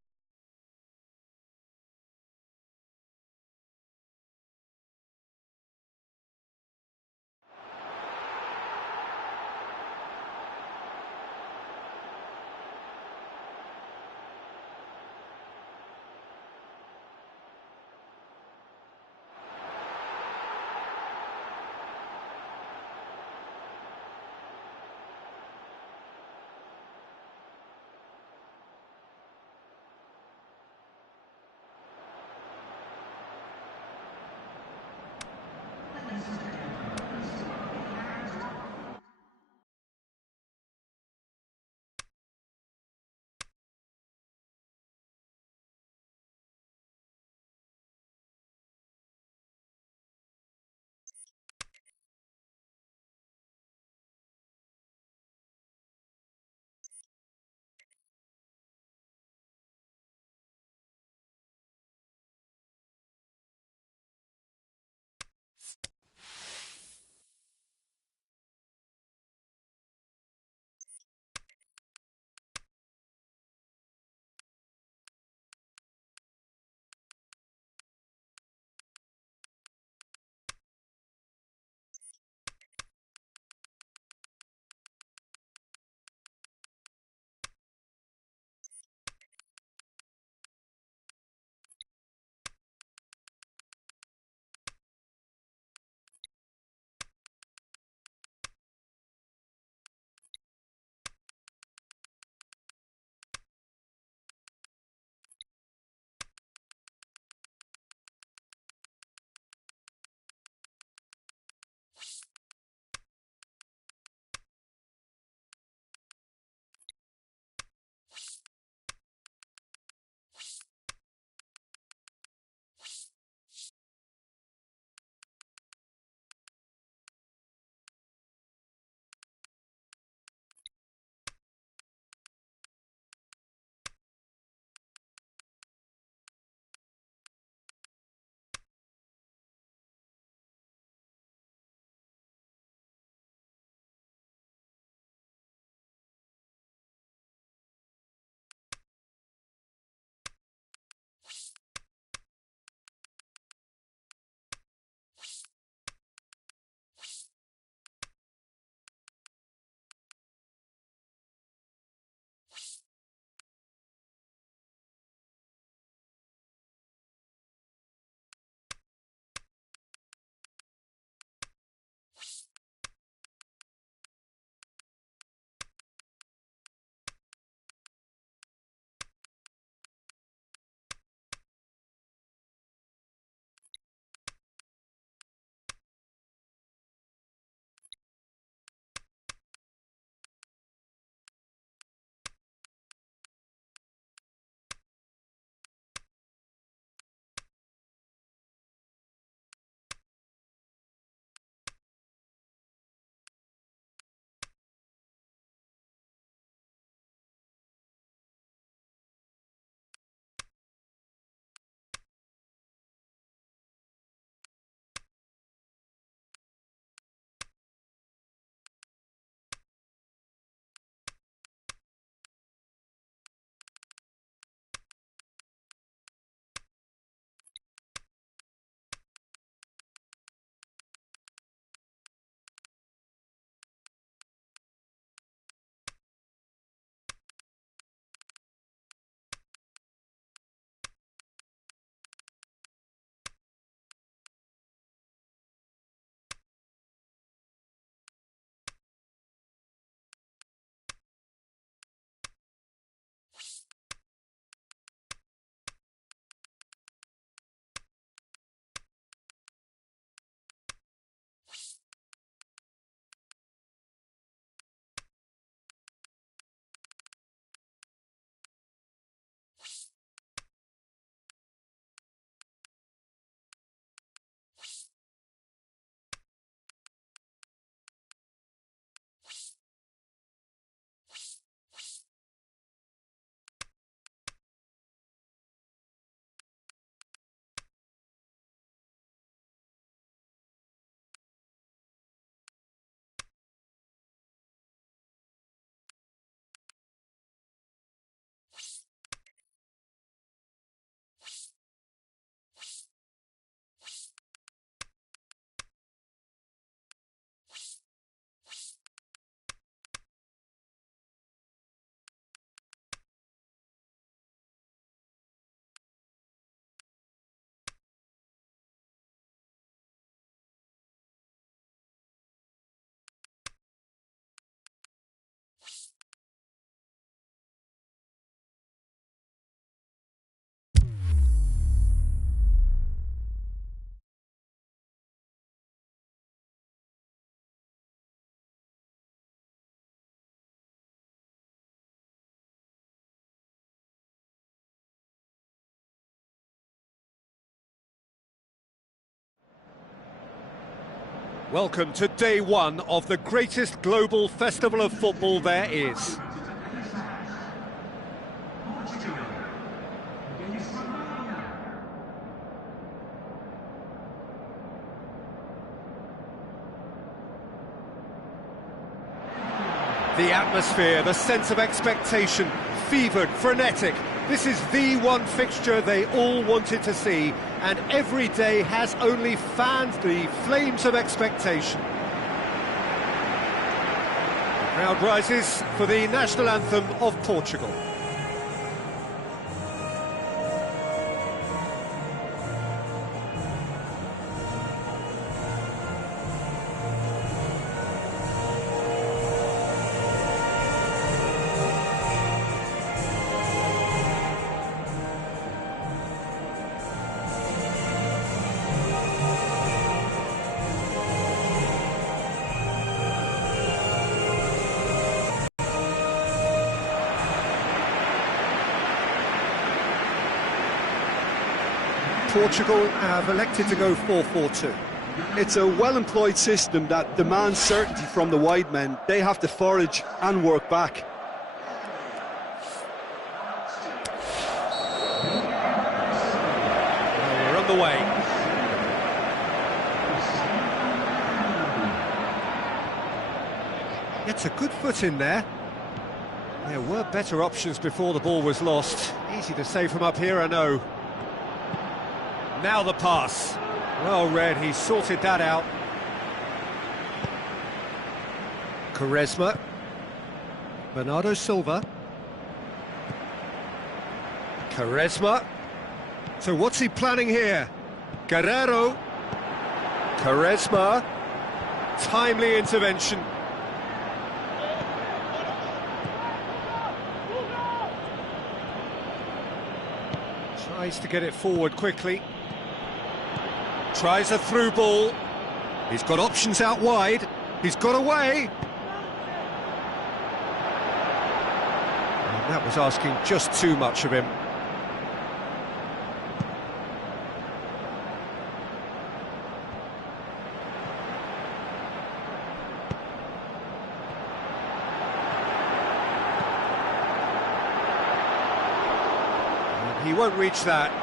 Welcome to day one of the greatest global festival of football there is. The atmosphere, the sense of expectation, fevered, frenetic. This is the one fixture they all wanted to see, and every day has only fanned the flames of expectation. The crowd rises for the national anthem of Portugal. Portugal have elected to go 4-4-2. It's a well-employed system that demands certainty from the wide men. They have to forage and work back. Well, we're on the way. Gets a good foot in there. There were better options before the ball was lost. Easy to say from up here, I know. Now the pass. Well read, he sorted that out. Quaresma. Bernardo Silva. Quaresma. So what's he planning here? Guerrero. Quaresma. Timely intervention. Tries to get it forward quickly. Tries a through ball. He's got options out wide. He's got away. And that was asking just too much of him. And he won't reach that.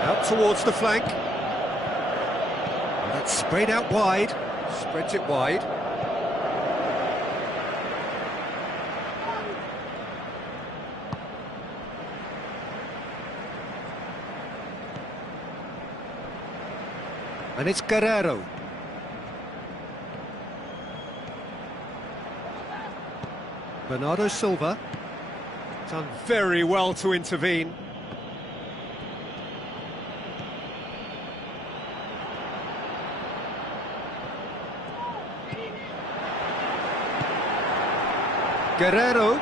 Out towards the flank. And that's sprayed out wide. Spreads it wide. And it's Guerrero. Bernardo Silva. Done very well to intervene. Guerrero.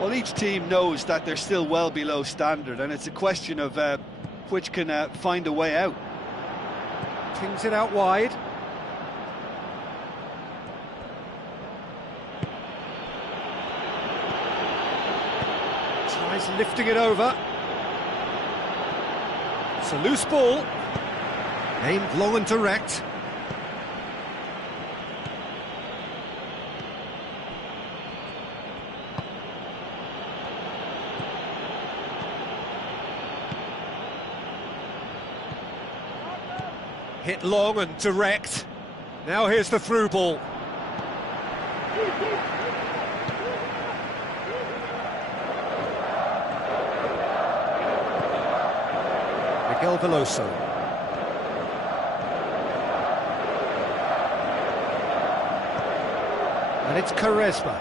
Well, each team knows that they're still well below standard, and it's a question of which can find a way out. Pings it out wide. Tries lifting it over. It's a loose ball. Aimed long and direct. Hit long and direct. Now here's the through ball. Miguel Veloso. And it's Quaresma.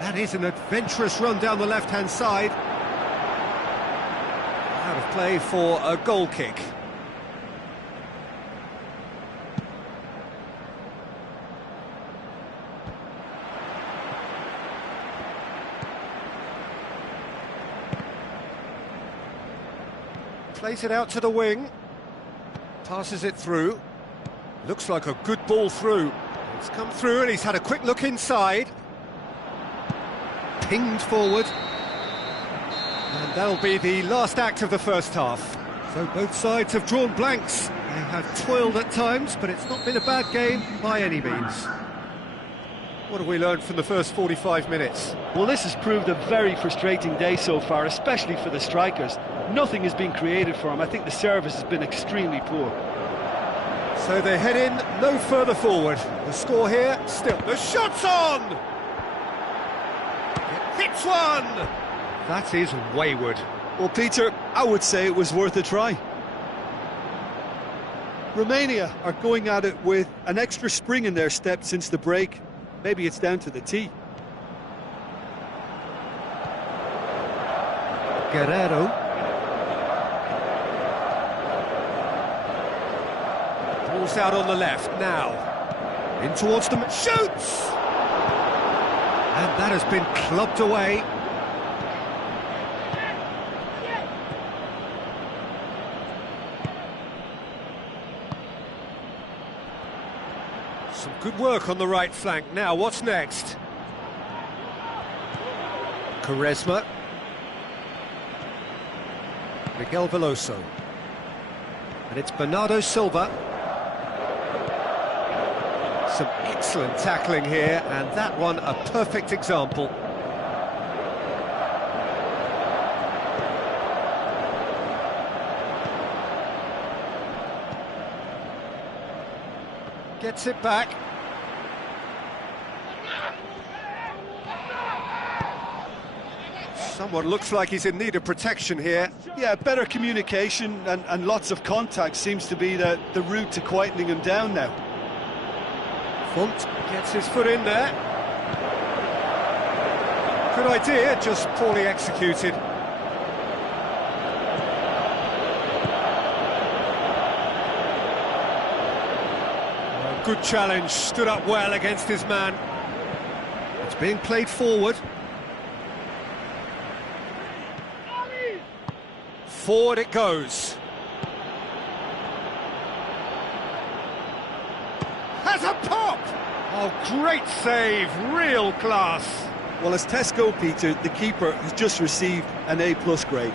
That is an adventurous run down the left-hand side. Out of play for a goal kick. Plays it out to the wing. Passes it through. Looks like a good ball through. It's come through and he's had a quick look inside. Pinged forward. And that'll be the last act of the first half. So both sides have drawn blanks. They have toiled at times, but it's not been a bad game by any means. What have we learned from the first 45 minutes? Well, this has proved a very frustrating day so far, especially for the strikers. Nothing has been created for them. I think the service has been extremely poor. So they head in no further forward. The score here, still. The shot's on! It hits one! That is wayward. Well, Peter, I would say it was worth a try. Romania are going at it with an extra spring in their step since the break. Maybe it's down to the tee. Guerrero. Ball's out on the left now. In towards them, shoots! And that has been clubbed away. Some good work on the right flank. Now, what's next? Quaresma. Miguel Veloso. And it's Bernardo Silva. Some excellent tackling here, and that one a perfect example. Gets it back. Someone looks like he's in need of protection here. Yeah, better communication and lots of contact seems to be the route to quietening him down now. Font gets his foot in there. Good idea, just poorly executed. Good challenge, stood up well against his man. It's being played forward. Forward it goes. Has a pop! Oh, great save, real class. Well, as Tesco, Peter, the keeper has just received an A+ grade.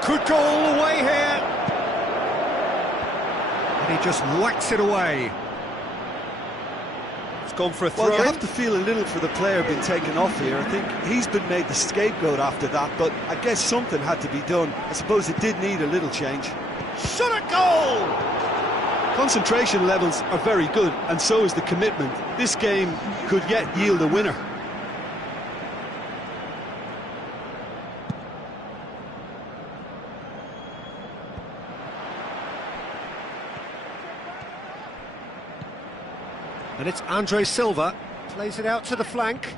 Could go all the way here. And he just whacks it away. It's gone for a throw. Well, you have to feel a little for the player being taken off here. I think he's been made the scapegoat after that, but I guess something had to be done. I suppose it did need a little change. Shot a goal! Concentration levels are very good, and so is the commitment. This game could yet yield a winner. And it's Andre Silva, plays it out to the flank.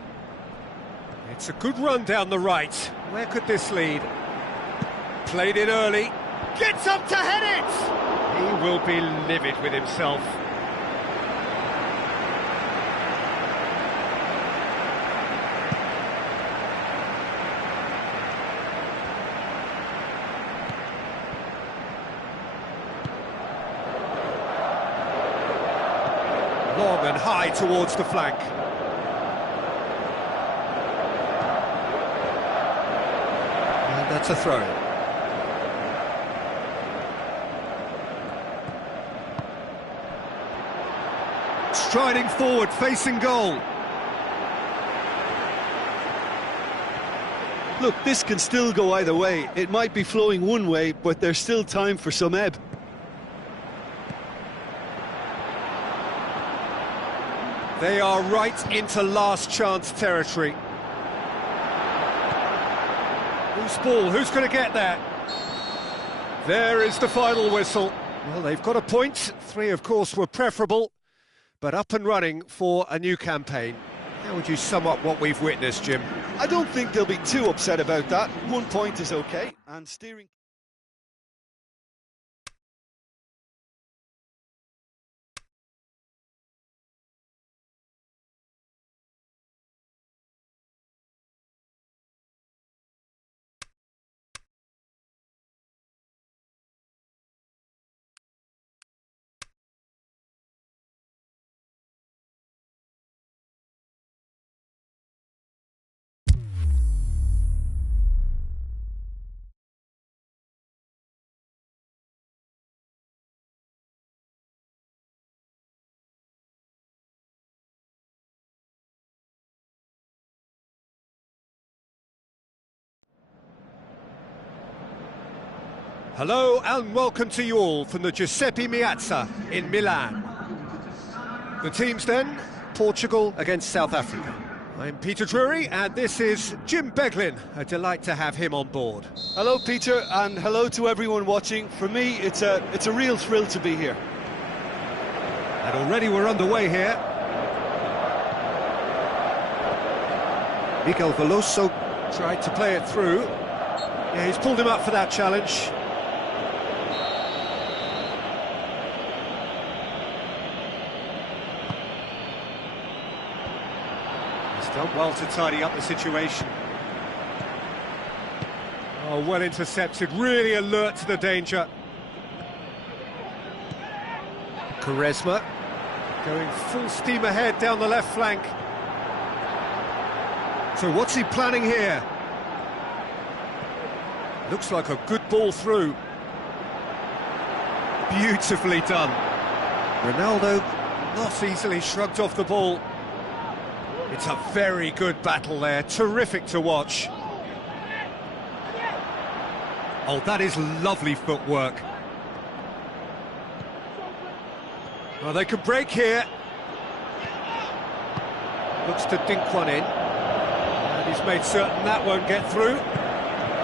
It's a good run down the right. Where could this lead? Played it early, gets up to head it! He will be livid with himself. Long and high towards the flank. And that's a throw. Striding forward, facing goal. Look, this can still go either way. It might be flowing one way, but there's still time for some ebb. They are right into last chance territory. Who's ball? Who's going to get there? There is the final whistle. Well, they've got a point. 3, of course, were preferable, but up and running for a new campaign. How would you sum up what we've witnessed, Jim? I don't think they'll be too upset about that. 1 point is okay, and steering... Hello and welcome to you all from the Giuseppe Meazza in Milan. The teams then, Portugal against South Africa. I'm Peter Drury and this is Jim Beglin. A delight to have him on board. Hello, Peter, and hello to everyone watching. For me, it's a real thrill to be here. And already we're underway here. Miguel Veloso tried to play it through. Yeah, he's pulled him up for that challenge. Done well to tidy up the situation. Oh, well intercepted, really alert to the danger. Quaresma going full steam ahead down the left flank. So what's he planning here? Looks like a good ball through. Beautifully done. Ronaldo not easily shrugged off the ball. It's a very good battle there, terrific to watch. Oh, that is lovely footwork. Well, they could break here. Looks to dink one in. And he's made certain that won't get through.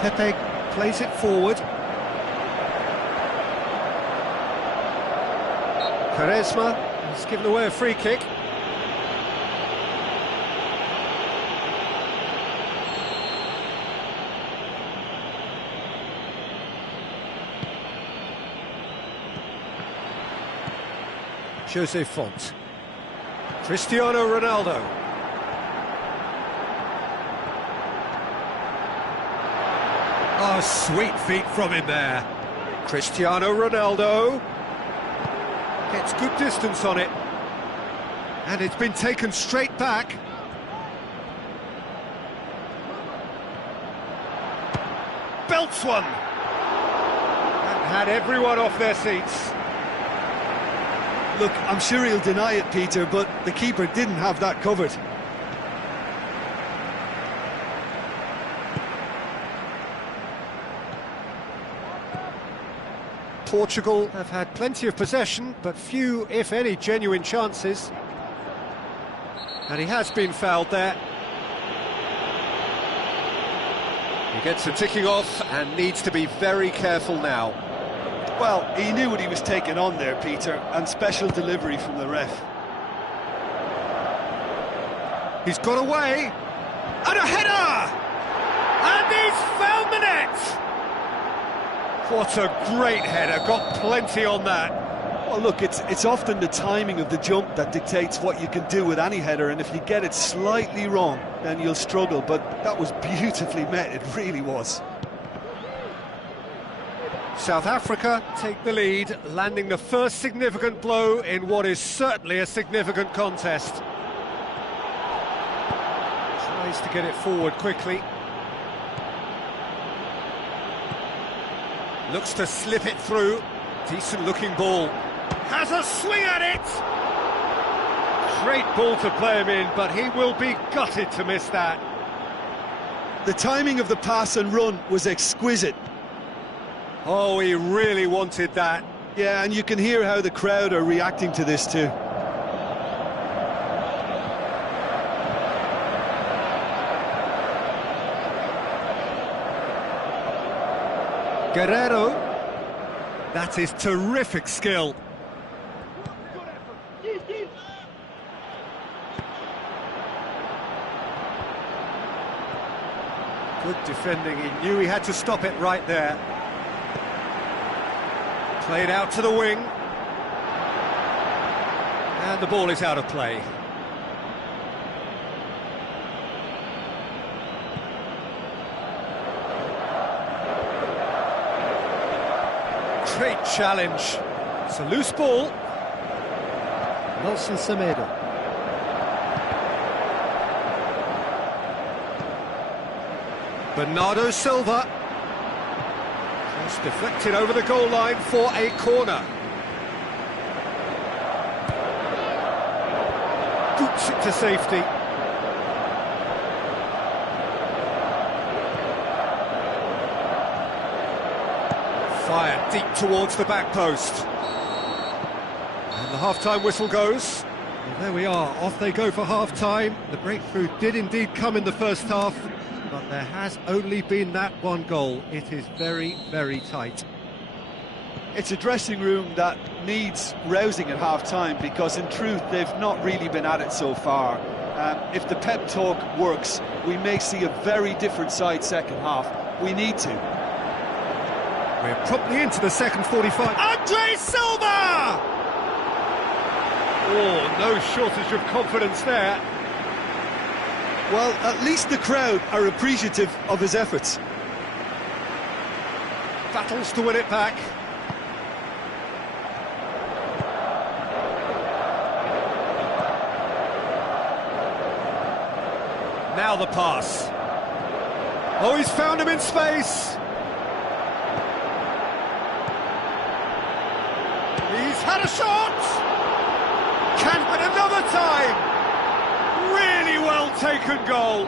Pepe plays it forward. Quaresma has given away a free kick. Jose Font. Cristiano Ronaldo. Oh, sweet feet from him there. Cristiano Ronaldo. Gets good distance on it. And it's been taken straight back. Belts one. And had everyone off their seats. Look, I'm sure he'll deny it, Peter, but the keeper didn't have that covered. Portugal have had plenty of possession, but few, if any, genuine chances. And he has been fouled there. He gets a ticking off and needs to be very careful now. Well, he knew what he was taking on there, Peter, and special delivery from the ref. He's got away, and a header! And he's found the net! What a great header, got plenty on that. Well, look, it's often the timing of the jump that dictates what you can do with any header, and if you get it slightly wrong, then you'll struggle, but that was beautifully met, it really was. South Africa take the lead, landing the first significant blow in what is certainly a significant contest. Tries to get it forward quickly. Looks to slip it through. Decent looking ball. Has a swing at it! Great ball to play him in, but he will be gutted to miss that. The timing of the pass and run was exquisite. Oh, he really wanted that. Yeah, and you can hear how the crowd are reacting to this too. Guerrero. That is terrific skill. Good defending, he knew he had to stop it right there. Played out to the wing. And the ball is out of play. Great challenge. It's a loose ball. Nelson Semedo. Bernardo Silva. Just deflected over the goal line for a corner. Boots it to safety. Fired deep towards the back post. And the half-time whistle goes. And there we are, off they go for half-time. The breakthrough did indeed come in the first half, but there has only been that one goal. It is very, very tight. It's a dressing room that needs rousing at half-time, because in truth they've not really been at it so far. If the pep talk works, we may see a very different side second half. We need to. We're promptly into the second 45. Andre Silva! Oh, no shortage of confidence there. Well, at least the crowd are appreciative of his efforts. Battles to win it back. Now the pass. Oh, he's found him in space. He's had a shot! Can win another time! Really well taken goal.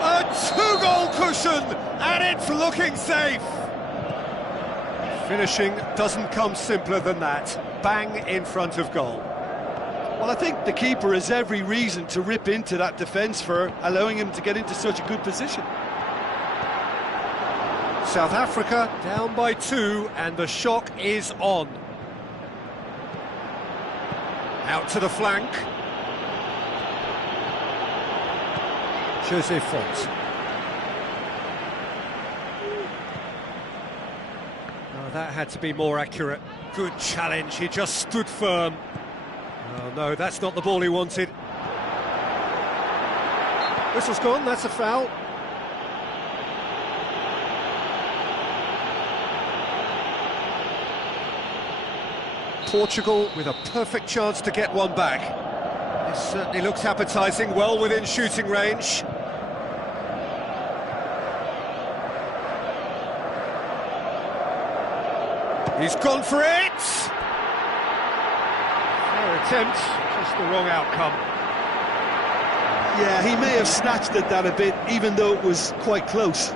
A two-goal cushion, and it's looking safe. Finishing doesn't come simpler than that. Bang in front of goal. Well, I think the keeper has every reason to rip into that defence for allowing him to get into such a good position. South Africa down by 2, and the shock is on. Out to the flank. Jose Font. Oh, that had to be more accurate. Good challenge, he just stood firm. Oh no, that's not the ball he wanted. Whistle's gone, that's a foul. Portugal with a perfect chance to get one back. This certainly looks appetising, well within shooting range. He's gone for it! Fair attempt, just the wrong outcome. Yeah, he may have snatched at that a bit, even though it was quite close.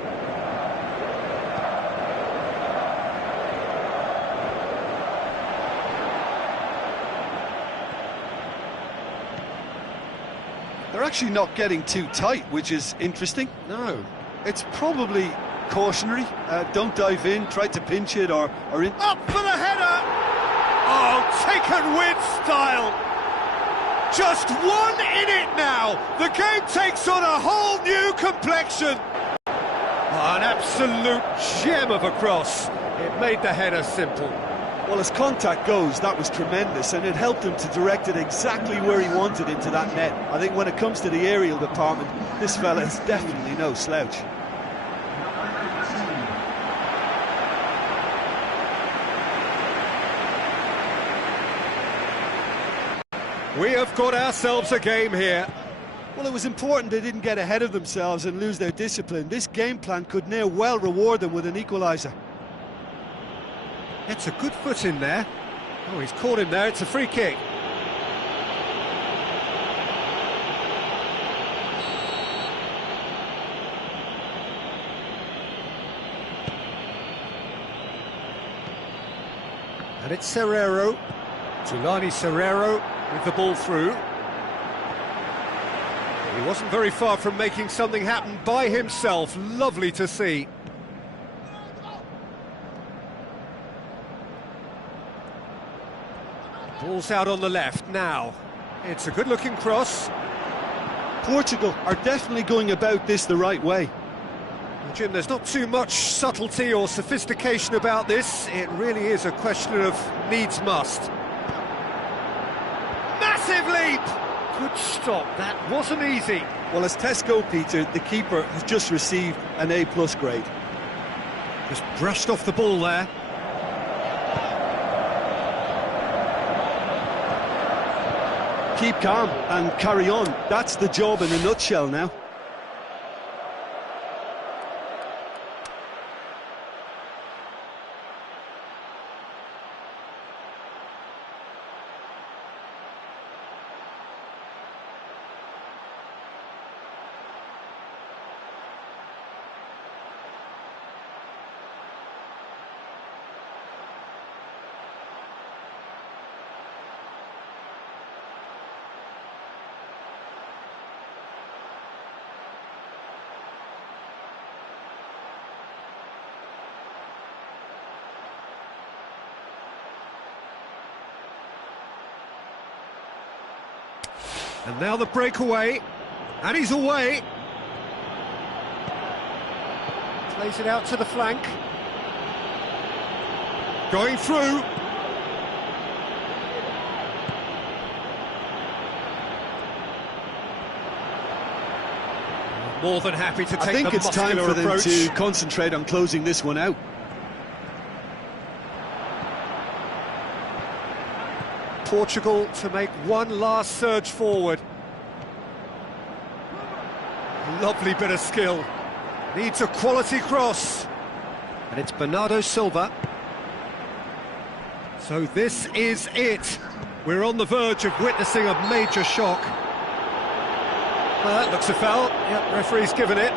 They're actually not getting too tight, which is interesting. No. It's probably cautionary. Don't dive in, try to pinch it or in. Up for the header! Oh, taken with style! Just one in it now! The game takes on a whole new complexion! Oh, an absolute gem of a cross. It made the header simple. Well, as contact goes, that was tremendous, and it helped him to direct it exactly where he wanted into that net. I think when it comes to the aerial department, this fella is definitely no slouch. We have got ourselves a game here. Well, it was important they didn't get ahead of themselves and lose their discipline. This game plan could now well reward them with an equaliser. It's a good foot in there. Oh, he's caught him there, it's a free kick. And it's Serrero. Tulani Serrero with the ball through. He wasn't very far from making something happen by himself. Lovely to see. Ball's out on the left now. It's a good-looking cross. Portugal are definitely going about this the right way. Well, Jim, there's not too much subtlety or sophistication about this. It really is a question of needs must. Massive leap! Good stop, that wasn't easy. Well, as Tesco, Peter, the keeper has just received an A+ grade. Just brushed off the ball there. Keep calm and carry on. That's the job in a nutshell now. And now the breakaway, and he's away. Plays it out to the flank. Going through. More than happy to take I think the it's time muscular for them approach. to concentrate on closing this one out. Portugal to make one last surge forward. Lovely bit of skill. Needs a quality cross. And it's Bernardo Silva. So this is it. We're on the verge of witnessing a major shock. Well, that looks a foul. Yep, referee's given it.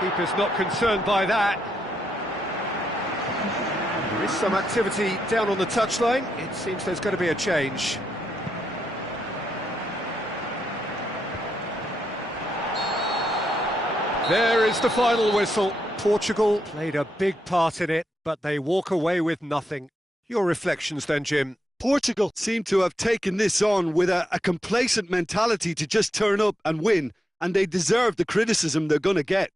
Keeper's not concerned by that. There is some activity down on the touchline. It seems there's going to be a change. There is the final whistle. Portugal played a big part in it, but they walk away with nothing. Your reflections then, Jim? Portugal seem to have taken this on with a complacent mentality to just turn up and win, and they deserve the criticism they're going to get.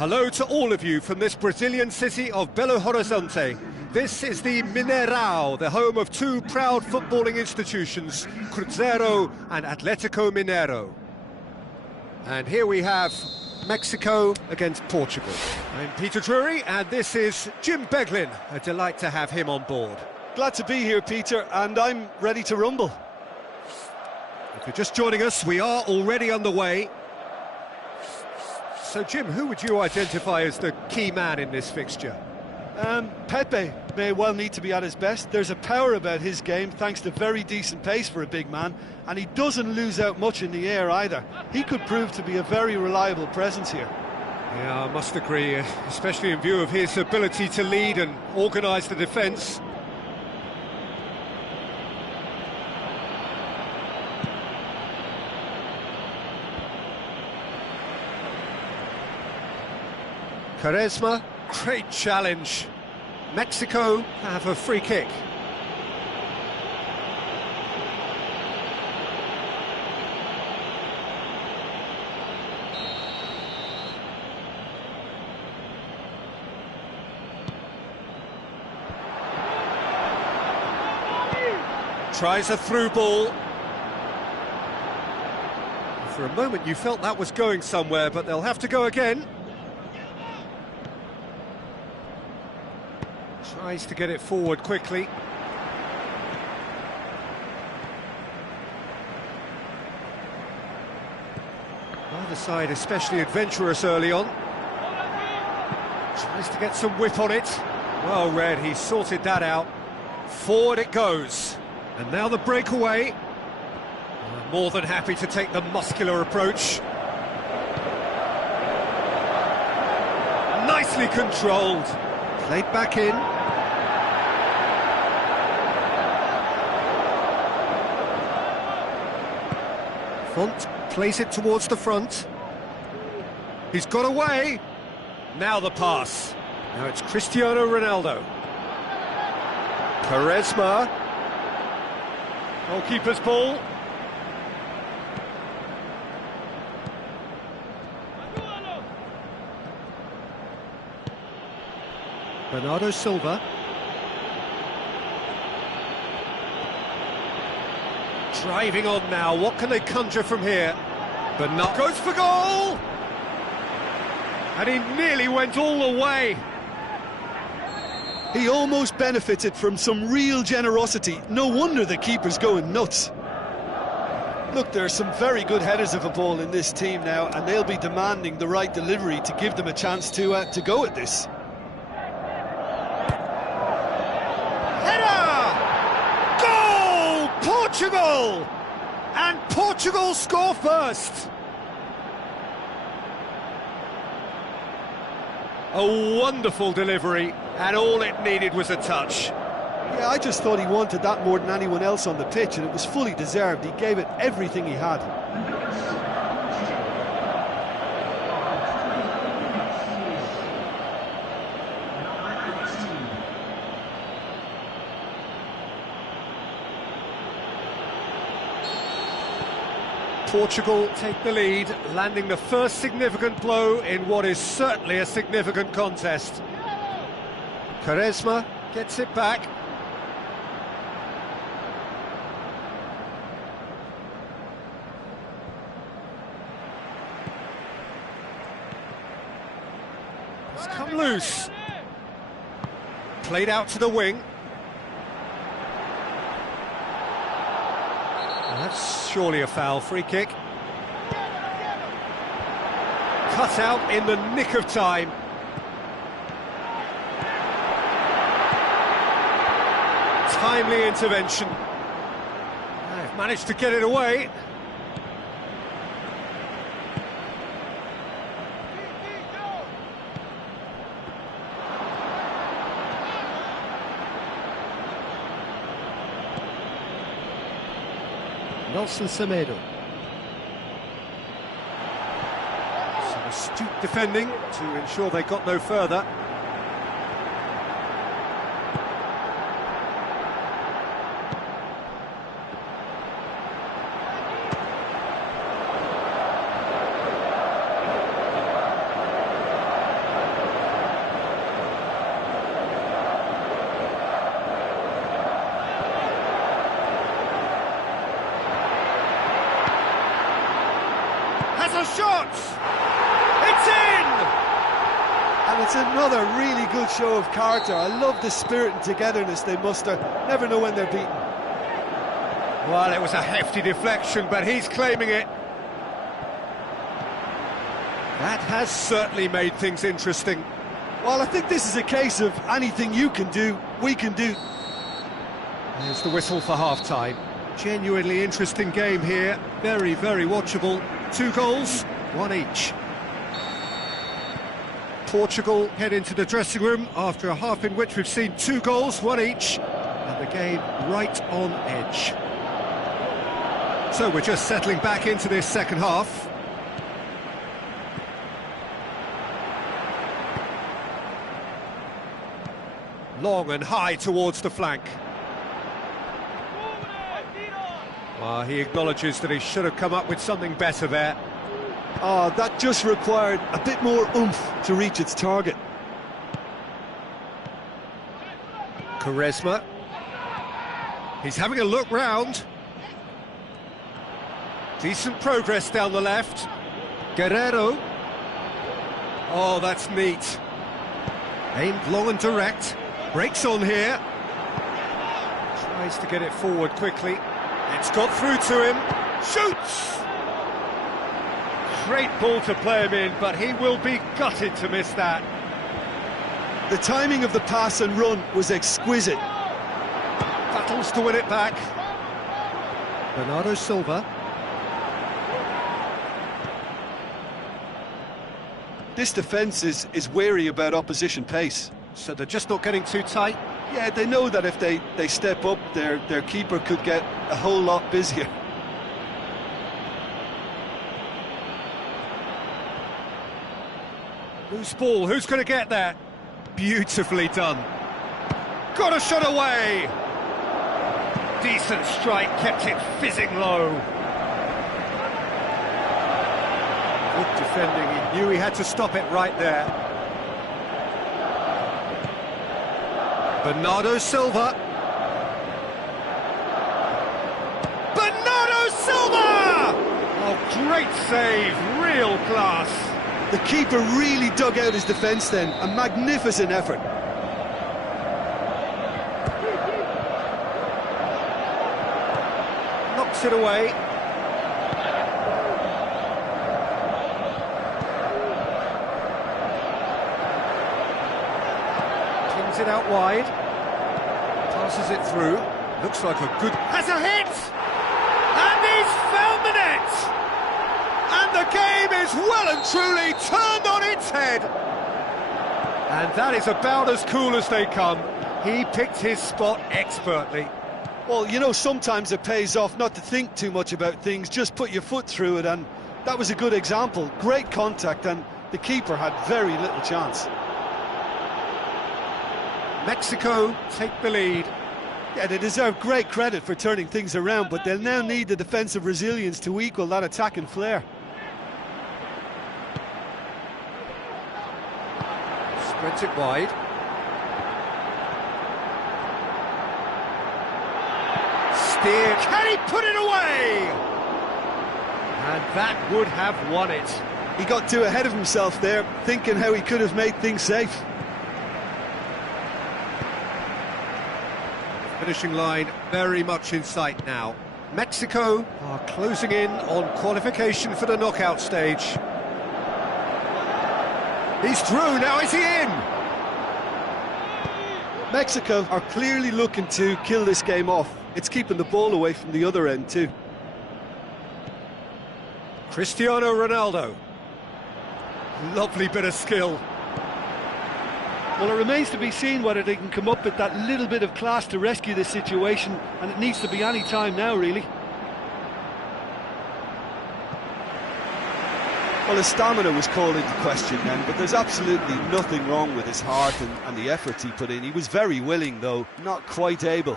Hello to all of you from this Brazilian city of Belo Horizonte. This is the Mineirão, the home of two proud footballing institutions, Cruzeiro and Atlético Mineiro. And here we have Mexico against Portugal. I'm Peter Drury, and this is Jim Beglin. A delight to have him on board. Glad to be here, Peter, and I'm ready to rumble. If you're just joining us, we are already underway. So, Jim, who would you identify as the key man in this fixture? Pepe may well need to be at his best. There's a power about his game, thanks to very decent pace for a big man, and he doesn't lose out much in the air either. He could prove to be a very reliable presence here. Yeah, I must agree, especially in view of his ability to lead and organise the defence. Quaresma, great challenge. Mexico have a free kick. Tries a through ball. For a moment you felt that was going somewhere, but they'll have to go again. Tries to get it forward quickly. Neither side especially adventurous early on. Tries to get some whip on it. Well read, he sorted that out. Forward it goes. And now the breakaway. More than happy to take the muscular approach. Nicely controlled. Played back in. Font plays it towards the front. He's got away. Now the pass. Now it's Cristiano Ronaldo. Quaresma. Goalkeeper's ball. Bernardo Silva. Driving on now, what can they conjure from here? Bernardo goes for goal! And he nearly went all the way. He almost benefited from some real generosity. No wonder the keeper's going nuts. Look, there are some very good headers of a ball in this team now, and they'll be demanding the right delivery to give them a chance to go at this. Portugal! And Portugal score first! A wonderful delivery, and all it needed was a touch. Yeah, I just thought he wanted that more than anyone else on the pitch, and it was fully deserved. He gave it everything he had. Portugal take the lead, landing the first significant blow in what is certainly a significant contest. Quaresma gets it back. It's come loose. Played out to the wing. That's surely a foul. Free kick. Cut out in the nick of time. Timely intervention. They've managed to get it away. Nelson Semedo. Some astute defending to ensure they got no further. has a shot! It's in! And it's another really good show of character. I love the spirit and togetherness they muster. Never know when they're beaten. Well, it was a hefty deflection, but he's claiming it. That has certainly made things interesting. Well, I think this is a case of anything you can do, we can do. There's the whistle for half-time. Genuinely interesting game here. Very, very watchable. 2 goals, 1 each. Portugal head into the dressing room after a half in which we've seen 2 goals, 1 each, and the game right on edge. So we're just settling back into this second half. Long and high towards the flank. Well, he acknowledges that he should have come up with something better there. Oh, that just required a bit more oomph to reach its target. Quaresma. He's having a look round. Decent progress down the left. Guerrero. Oh, that's neat. Aimed long and direct. Breaks on here. Tries to get it forward quickly. It's got through to him. Shoots! Great ball to play him in, but he will be gutted to miss that. The timing of the pass and run was exquisite. Battles to win it back. Bernardo Silva. This defence is wary about opposition pace. So they're just not getting too tight. Yeah, they know that if they step up, their keeper could get a whole lot busier. Loose ball, who's going to get there? Beautifully done. Got a shot away! Decent strike, kept it fizzing low. Good defending, he knew he had to stop it right there. Bernardo Silva. Bernardo Silva! Oh, great save, real class. The keeper really dug out his defence then, a magnificent effort. Knocks it away. Kings it out wide. Passes it through. Looks like a good... Has a hit! And he's found the net! And the game is well and truly turned on its head. And that is about as cool as they come. He picked his spot expertly. Well, you know, sometimes it pays off not to think too much about things, just put your foot through it, and that was a good example. Great contact, and the keeper had very little chance. Mexico take the lead. Yeah, they deserve great credit for turning things around, but they'll now need the defensive resilience to equal that attacking flair. Spreads it wide. Steer, can he put it away? And that would have won it. He got too ahead of himself there, thinking how he could have made things safe. Finishing line very much in sight now. Mexico are closing in on qualification for the knockout stage. He's through, now is he in? Mexico are clearly looking to kill this game off. It's keeping the ball away from the other end too. Cristiano Ronaldo. Lovely bit of skill. Well, it remains to be seen whether they can come up with that little bit of class to rescue this situation, and it needs to be any time now, really. Well, his stamina was called into question then, but there's absolutely nothing wrong with his heart and the efforts he put in. He was very willing, though, not quite able.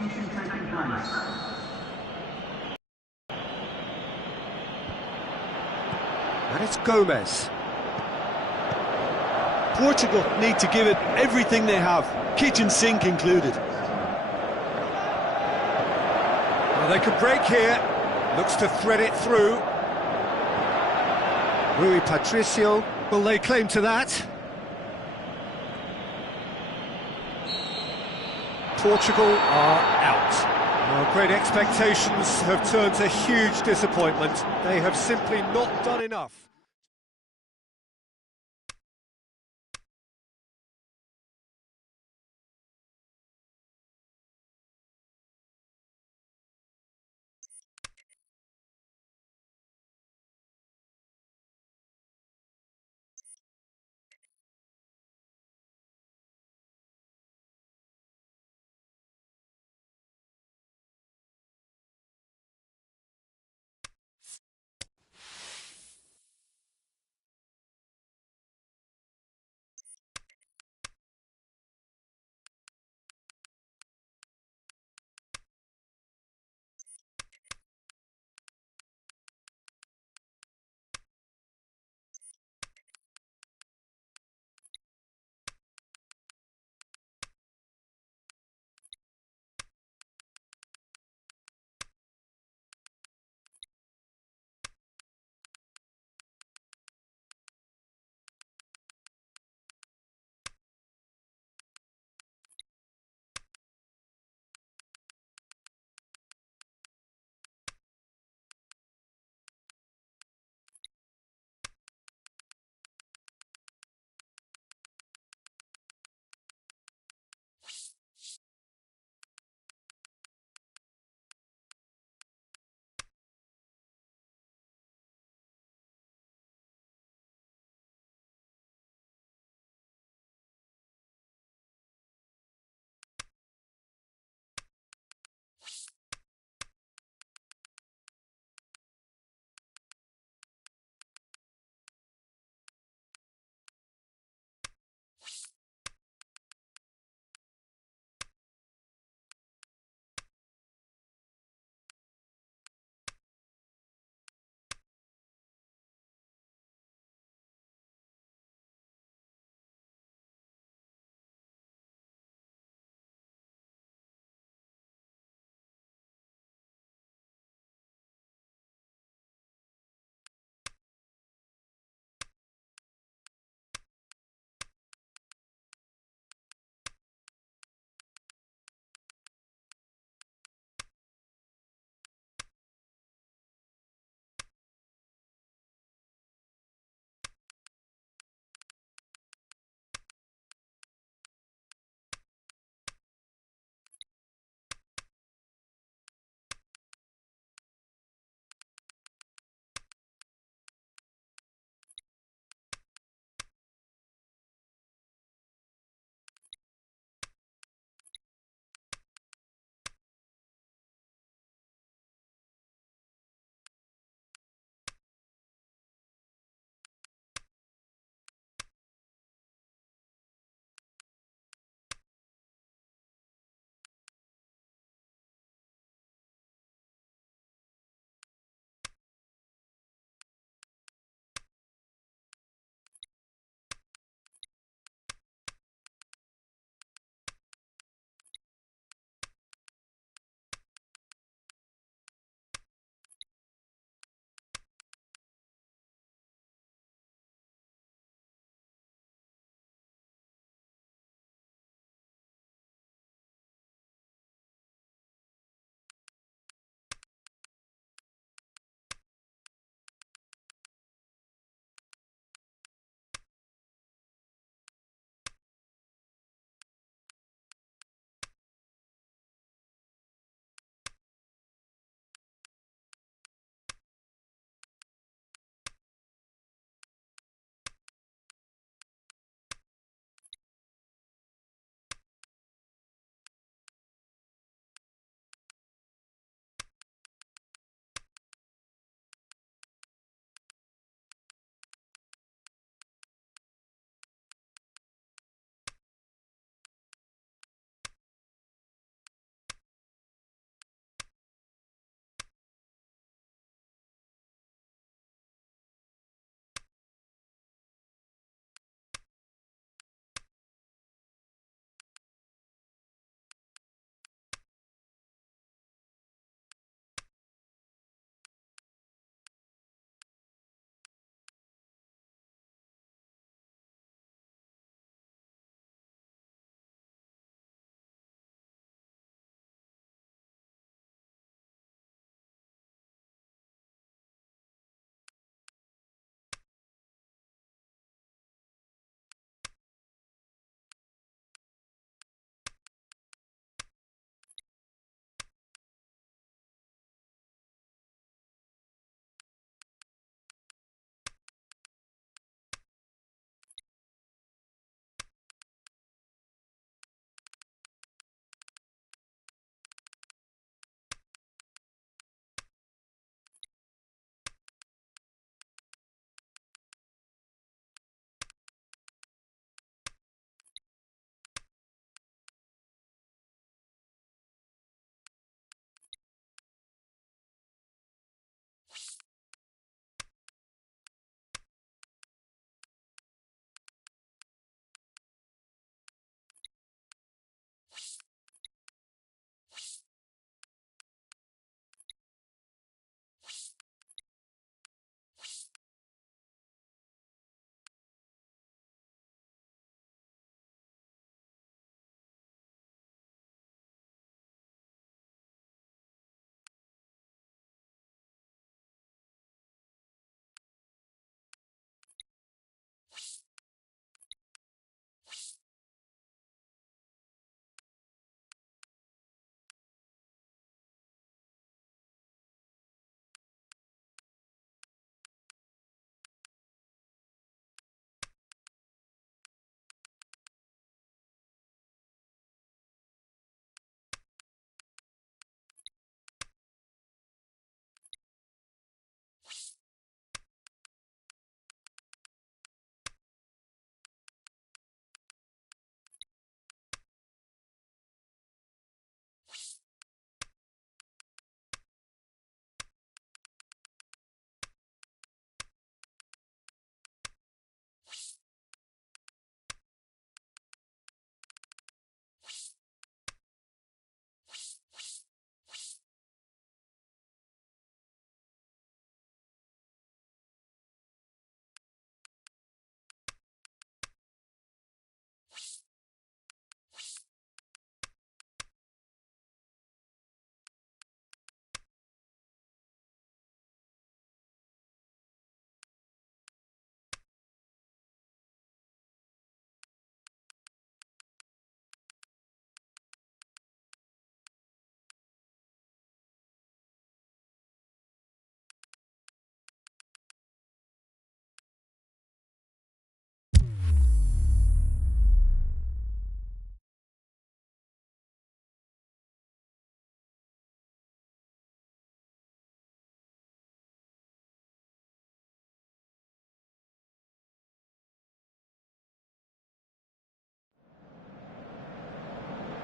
And it's Gomez. Portugal need to give it everything they have, kitchen sink included. Well, they could break here. Looks to thread it through. Rui Patricio will lay claim to that. Portugal are out. Well, great expectations have turned to huge disappointment. They have simply not done enough.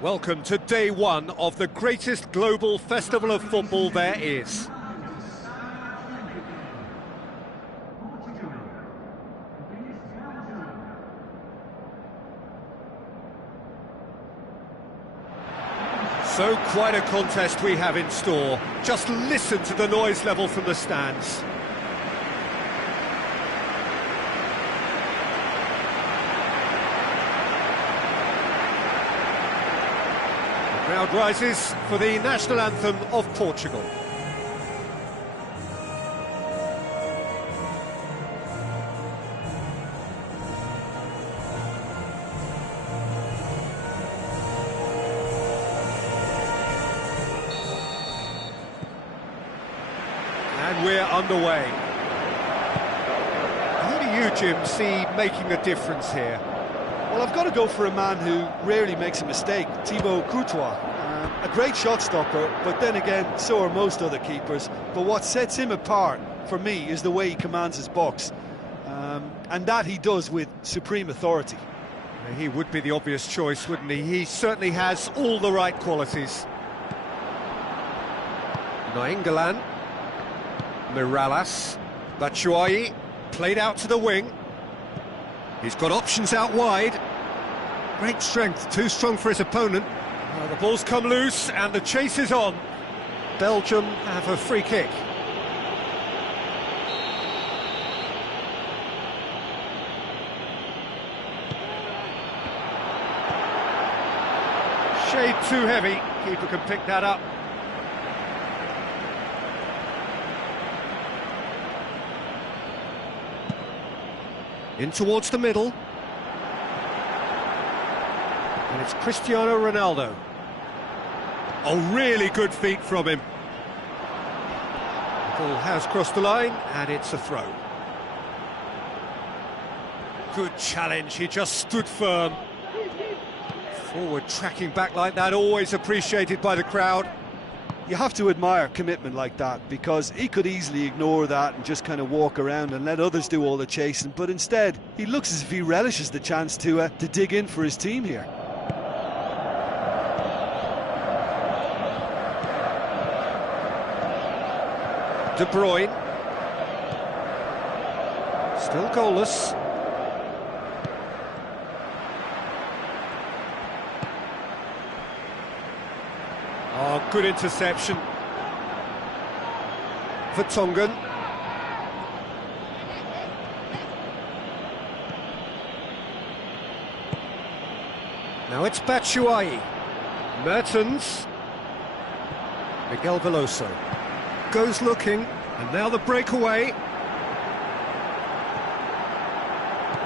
Welcome to day one of the greatest global festival of football there is. So quite a contest we have in store. Just listen to the noise level from the stands. The crowd rises for the national anthem of Portugal. And we're underway. Who do you, Jim, see making a difference here? Well, I've got to go for a man who rarely makes a mistake, Thibaut Courtois. A great shot stopper, but then again, so are most other keepers. But what sets him apart, for me, is the way he commands his box. And that he does with supreme authority. He would be the obvious choice, wouldn't he? He certainly has all the right qualities. Nainggolan. Mirallas, Batshuayi, played out to the wing. He's got options out wide. Great strength, too strong for his opponent. Well, the ball's come loose and the chase is on. Belgium have a free kick. Shade too heavy, keeper can pick that up. In towards the middle. And it's Cristiano Ronaldo. Oh, really good feet from him. The ball has crossed the line, and it's a throw. Good challenge, he just stood firm. Forward tracking back like that, always appreciated by the crowd. You have to admire commitment like that, because he could easily ignore that and just kind of walk around and let others do all the chasing, but instead he looks as if he relishes the chance to dig in for his team here. De Bruyne, still goalless. Oh, good interception. Vertonghen. Now it's Batshuayi. Mertens. Miguel Veloso. Goes looking, and now the breakaway.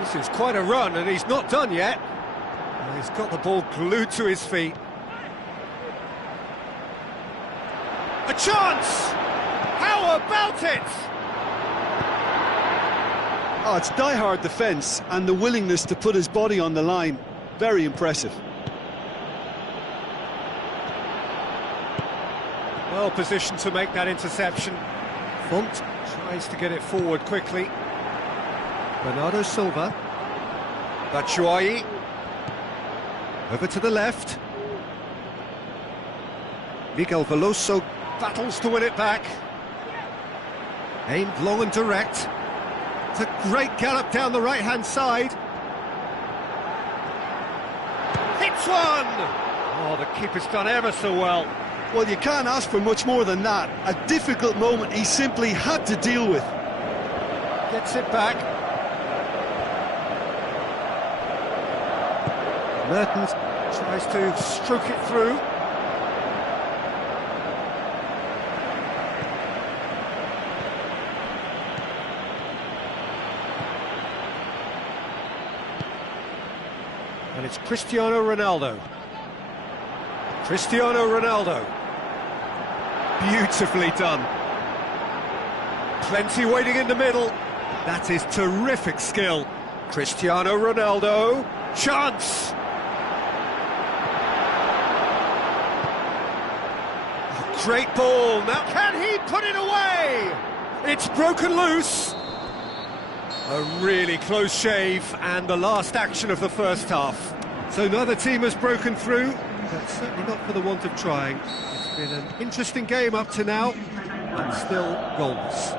This is quite a run, and he's not done yet. Well, he's got the ball glued to his feet. A chance! How about it? Oh, it's die-hard defence and the willingness to put his body on the line. Very impressive. Well positioned to make that interception. Font tries to get it forward quickly. Bernardo Silva. Batshuayi. Over to the left. Miguel Veloso battles to win it back. Aimed long and direct. It's a great gallop down the right-hand side. Hits one! Oh, the keeper's done ever so well. Well, you can't ask for much more than that. A difficult moment he simply had to deal with. Gets it back. Mertens tries to stroke it through. And it's Cristiano Ronaldo. Cristiano Ronaldo. Beautifully done. Plenty waiting in the middle. That is terrific skill. Cristiano Ronaldo. Chance! Oh, great ball. Now can he put it away? It's broken loose. A really close shave, and the last action of the first half. So neither team has broken through, but certainly not for the want of trying. It's been an interesting game up to now, and still goalless.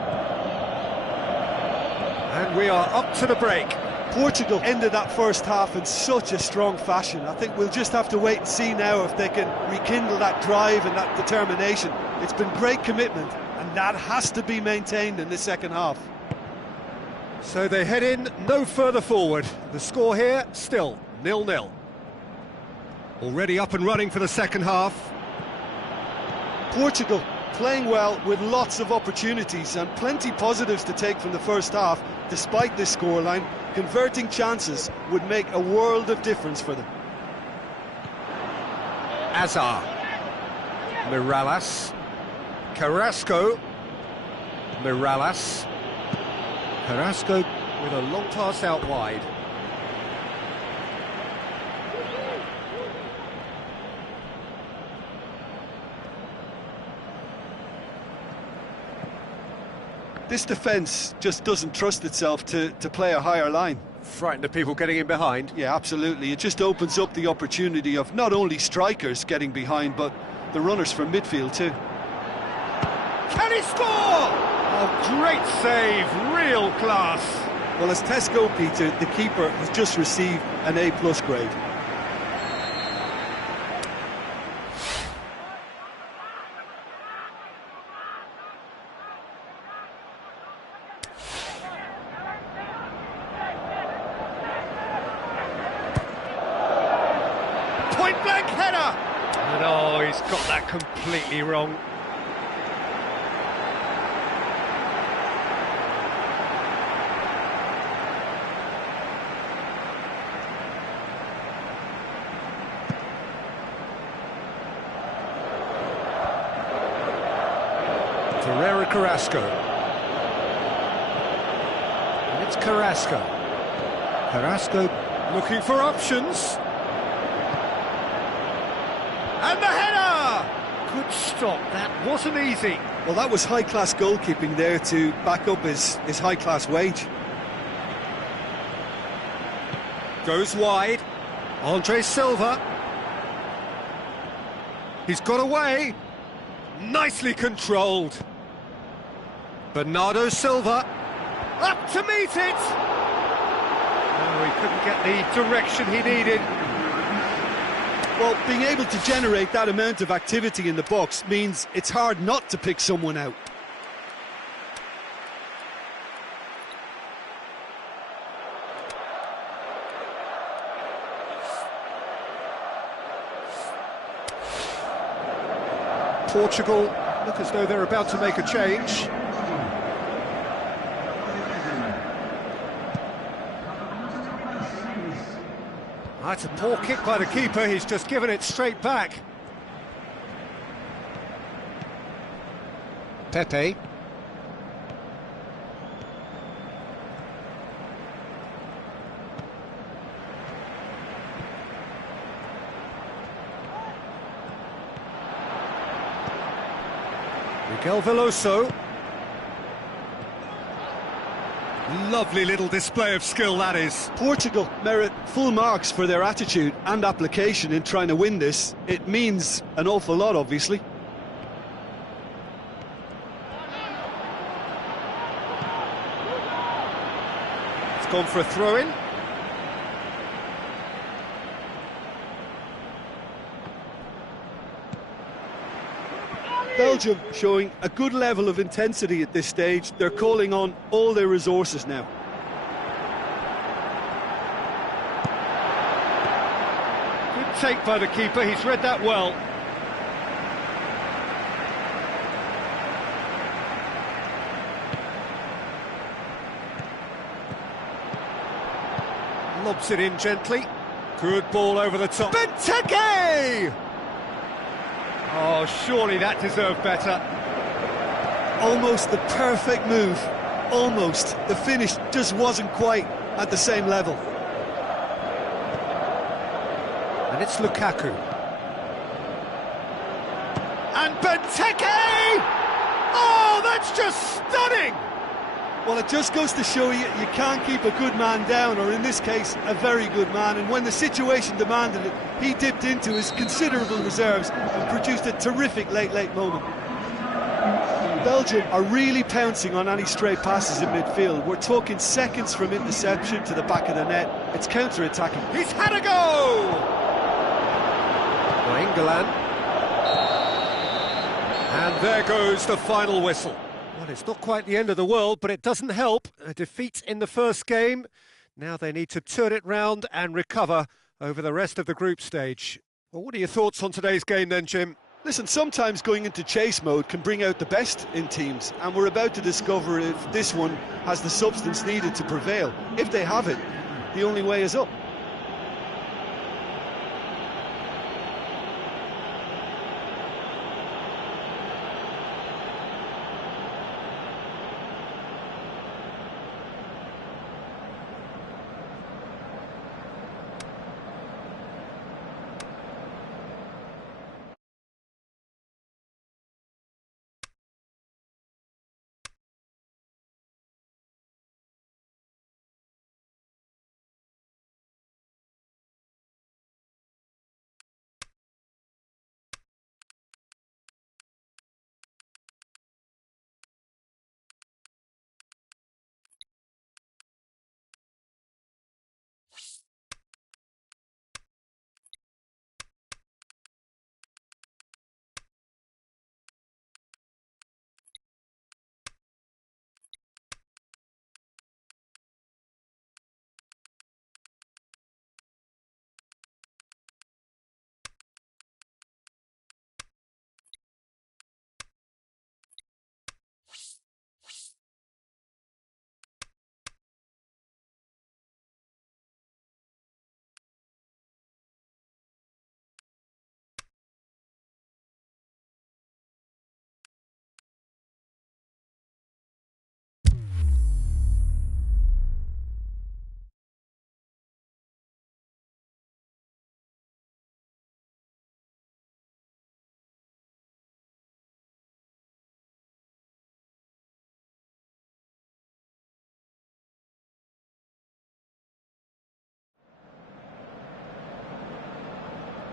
And we are up to the break. Portugal ended that first half in such a strong fashion. I think we'll just have to wait and see now if they can rekindle that drive and that determination. It's been great commitment, and that has to be maintained in the second half. So they head in no further forward. The score here, still 0-0. Already up and running for the second half. Portugal playing well with lots of opportunities and plenty positives to take from the first half. Despite this scoreline, converting chances would make a world of difference for them. Azar, Mirallas, Carrasco, Mirallas, Carrasco with a long pass out wide. This defence just doesn't trust itself to play a higher line. Frightened of people getting in behind. Yeah, absolutely. It just opens up the opportunity of not only strikers getting behind, but the runners from midfield too. Can he score? Oh, great save, real class. Well, as test goalkeeper, the keeper has just received an A+ grade. Point-blank header! And oh, he's got that completely wrong. Carrasco. And it's Carrasco. Carrasco looking for options. And the header! Good stop, that wasn't easy. Well, that was high-class goalkeeping there to back up his high-class wage. Goes wide. Andre Silva. He's got away. Nicely controlled. Bernardo Silva, up to meet it! Oh, he couldn't get the direction he needed. Well, being able to generate that amount of activity in the box means it's hard not to pick someone out. Portugal look as though they're about to make a change. That's a poor kick by the keeper, he's just given it straight back. Pepe. Miguel Veloso. Lovely little display of skill, that is. Portugal merit full marks for their attitude and application in trying to win this. It means an awful lot, obviously. It's gone for a throw-in. Belgium showing a good level of intensity at this stage. They're calling on all their resources now. Good take by the keeper, he's read that well. Lobs it in gently. Good ball over the top. Benteke! Oh, surely that deserved better. Almost the perfect move. Almost. The finish just wasn't quite at the same level. And it's Lukaku. And Benteke! Oh, that's just stunning! Well, it just goes to show you can't keep a good man down, or in this case, a very good man. And when the situation demanded it, he dipped into his considerable reserves and produced a terrific late moment. Belgium are really pouncing on any stray passes in midfield. We're talking seconds from interception to the back of the net. It's counter-attacking. He's had a go! England. And there goes the final whistle. Well, it's not quite the end of the world, but it doesn't help. A defeat in the first game. Now they need to turn it round and recover over the rest of the group stage. Well, what are your thoughts on today's game then, Jim? Listen, sometimes going into chase mode can bring out the best in teams, and we're about to discover if this one has the substance needed to prevail. If they have it, the only way is up.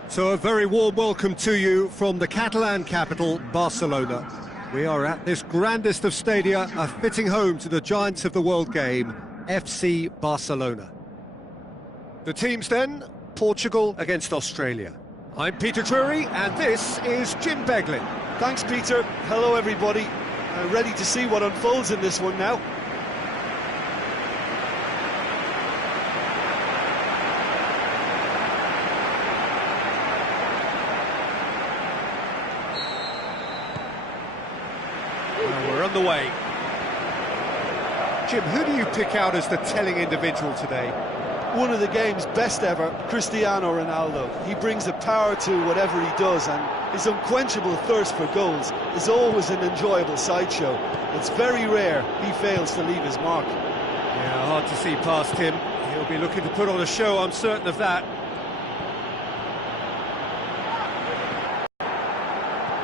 So a very warm welcome to you from the Catalan capital, Barcelona. We are at this grandest of stadia, a fitting home to the giants of the world game, FC Barcelona. The teams then, Portugal against Australia. I'm Peter Drury, and this is Jim Beglin. Thanks, Peter. Hello, everybody. Ready to see what unfolds in this one now. We're on the way. Jim, who do you pick out as the telling individual today? One of the game's best ever, Cristiano Ronaldo. He brings a power to whatever he does, and his unquenchable thirst for goals is always an enjoyable sideshow. It's very rare he fails to leave his mark. Yeah, hard to see past him. He'll be looking to put on a show, I'm certain of that.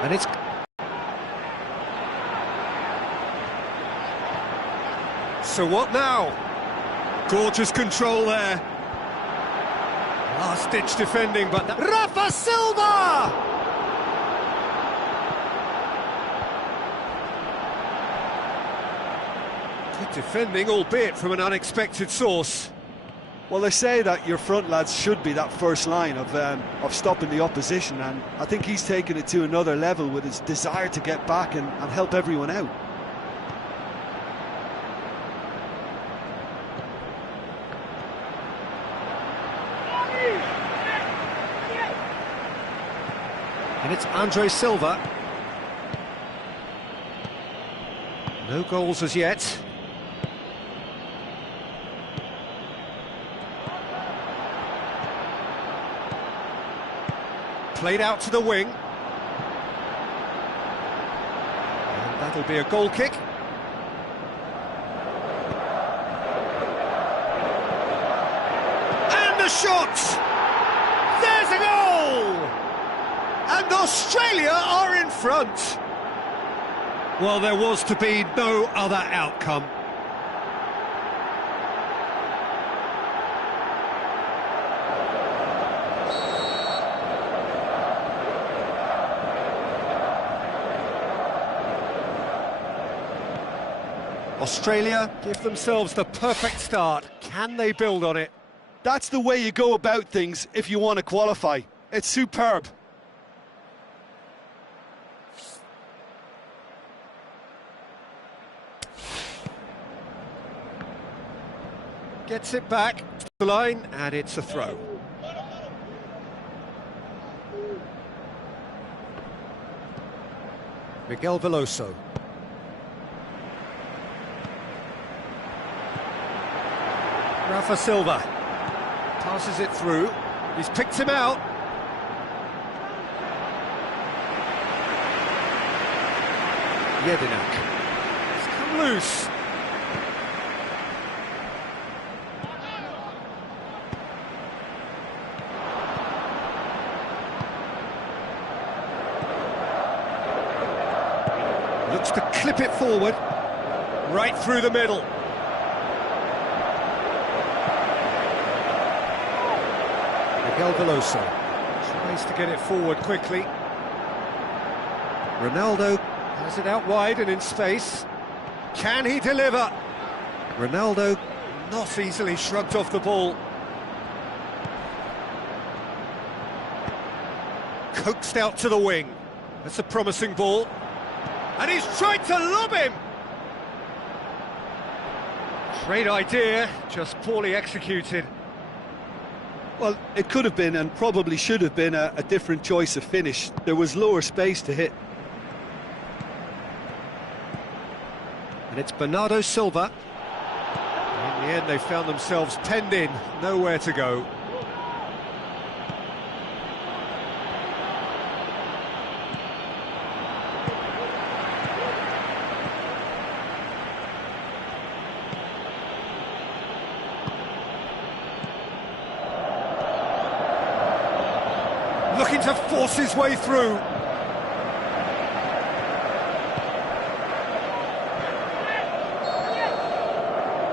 And it's... So what now? Gorgeous control there. Last-ditch defending, but... Rafa Silva! Good defending, albeit from an unexpected source. Well, they say that your front lads should be that first line of stopping the opposition, and I think he's taken it to another level with his desire to get back and help everyone out. And it's Andre Silva. No goals as yet. Played out to the wing. And that'll be a goal kick. And the shot! There's a goal! And Australia are in front. Well, there was to be no other outcome. Australia give themselves the perfect start. Can they build on it? That's the way you go about things if you want to qualify. It's superb. Gets it back to the line, and it's a throw. Miguel Veloso. Rafa Silva passes it through. He's picked him out. Jedinak. It's come loose. Looks to clip it forward. Right through the middle. Miguel Veloso tries to get it forward quickly. Ronaldo has it out wide and in space. Can he deliver? Ronaldo not easily shrugged off the ball. Coaxed out to the wing. That's a promising ball. And he's tried to lob him! Great idea, just poorly executed. Well, it could have been and probably should have been a different choice of finish. There was lower space to hit. And it's Bernardo Silva. In the end, they found themselves penned in, nowhere to go. Looking to force his way through.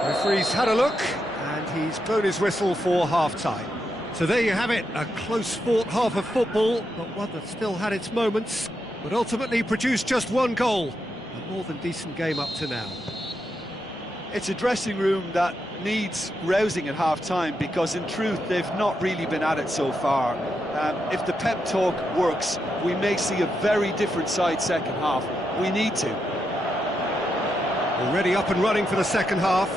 Referee's had a look, and he's blown his whistle for half-time. So there you have it, a close-fought half of football, but one that still had its moments, but ultimately produced just one goal. A more than decent game up to now. It's a dressing room that needs rousing at half-time because in truth they've not really been at it so far. If the pep talk works, we may see a very different side second half. We need to. Already up and running for the second half.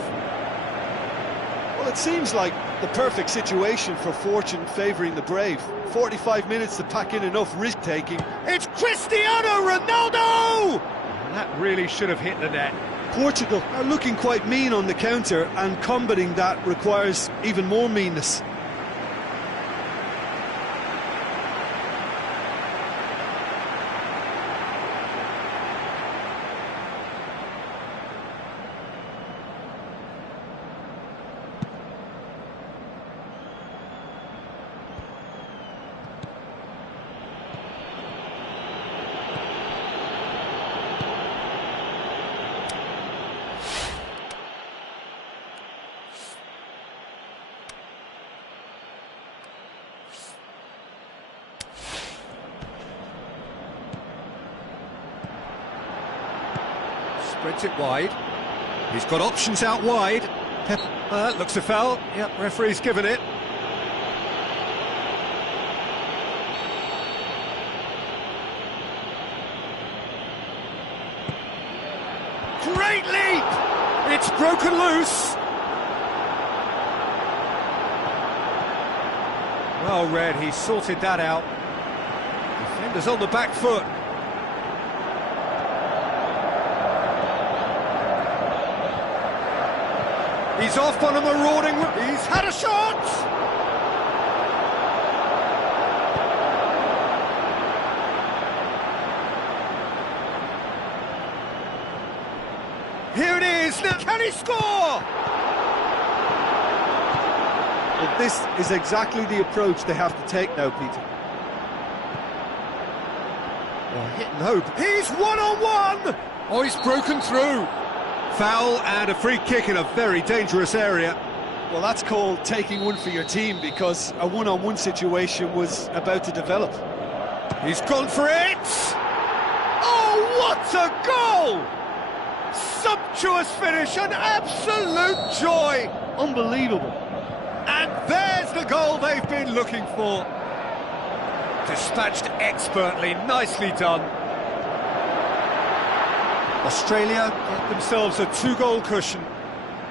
Well, it seems like the perfect situation for fortune favouring the brave. 45 minutes to pack in enough risk-taking. It's Cristiano Ronaldo! And that really should have hit the net. Portugal are looking quite mean on the counter, and combating that requires even more meanness. Spreads it wide. He's got options out wide. Looks a foul. Yep, referee's given it. Great leap! It's broken loose. Well read, he sorted that out. Defender's on the back foot. He's off on a marauding... He's had a shot! Here it is! Now can he score? Well, this is exactly the approach they have to take now, Peter. Well, hit and hope. He's one-on-one! Oh, he's broken through. Foul and a free kick in a very dangerous area. Well, that's called taking one for your team because a one-on-one situation was about to develop. He's gone for it! Oh, what a goal! Sumptuous finish, an absolute joy! Unbelievable. And there's the goal they've been looking for. Dispatched expertly, nicely done. Australia get themselves a 2-goal cushion.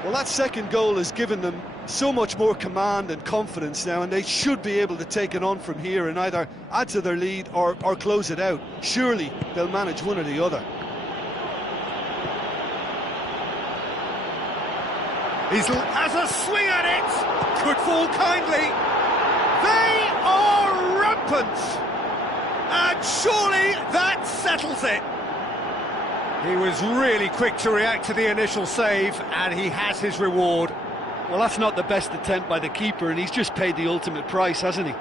Well, that second goal has given them so much more command and confidence now, and they should be able to take it on from here and either add to their lead or close it out. Surely they'll manage one or the other. He has a swing at it. Could fall kindly. They are rampant. And surely that settles it. He was really quick to react to the initial save, and he has his reward. Well, that's not the best attempt by the keeper, and he's just paid the ultimate price, hasn't he?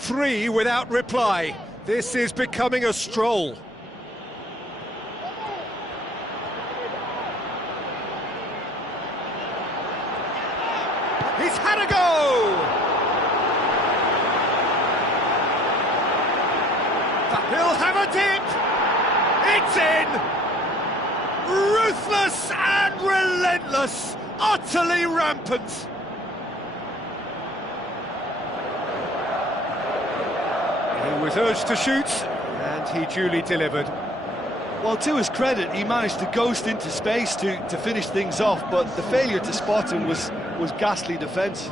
Three without reply. This is becoming a stroll. He's had a go! He'll have a dip! It's in! Ruthless and relentless, utterly rampant. He was urged to shoot, and he duly delivered. Well, to his credit, he managed to ghost into space to finish things off, but the failure to spot him was ghastly defence.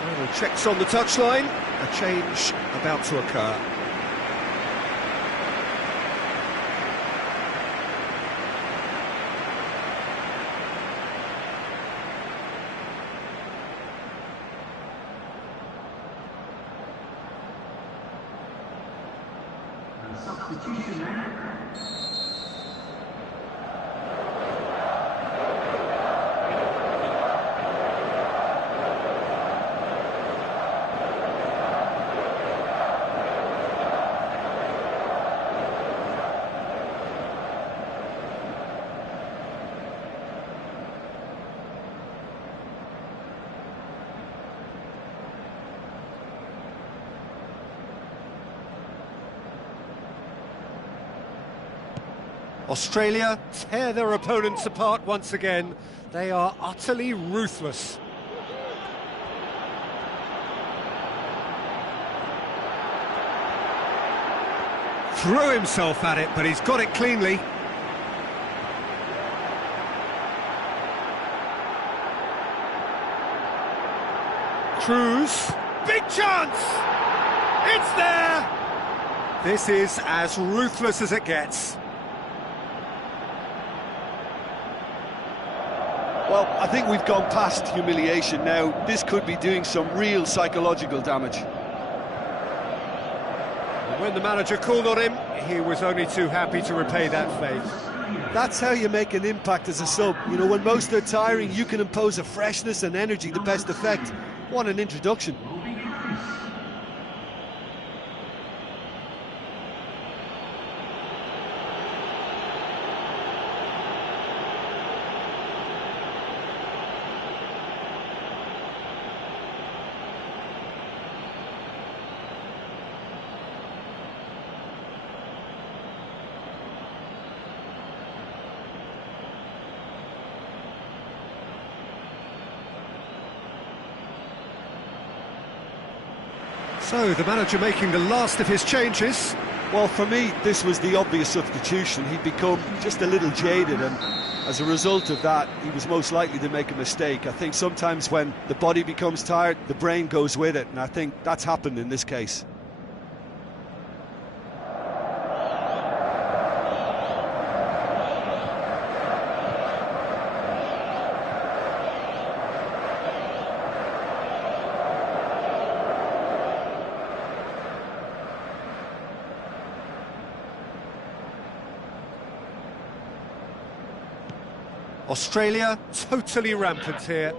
Final checks on the touchline, a change about to occur. Substitution there. Australia tear their opponents apart once again. They are utterly ruthless. Threw himself at it, but he's got it cleanly. Cruz, big chance! It's there! This is as ruthless as it gets. Well, I think we've gone past humiliation now. This could be doing some real psychological damage. And when the manager called on him, he was only too happy to repay that fate. That's how you make an impact as a sub. You know, when most are tiring, you can impose a freshness and energy to best effect. What an introduction. So, the manager making the last of his changes. Well, for me, this was the obvious substitution. He'd become just a little jaded, and as a result of that, he was most likely to make a mistake. I think sometimes when the body becomes tired, the brain goes with it, and I think that's happened in this case. Australia totally rampant here.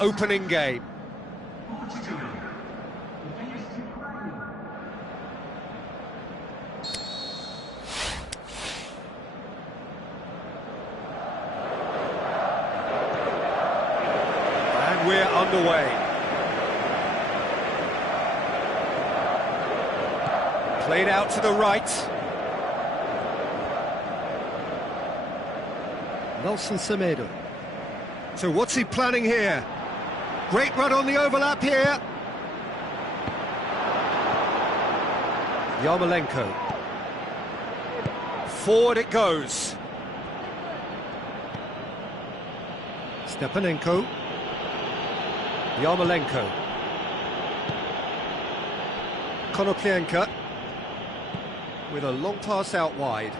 opening game. Portugal. Against Ukraine. And we're underway. Played out to the right. Nelson Semedo. So what's he planning here? Great run on the overlap here. Yarmolenko. Forward it goes. Stepanenko. Yarmolenko. Konoplyanka with a long pass out wide.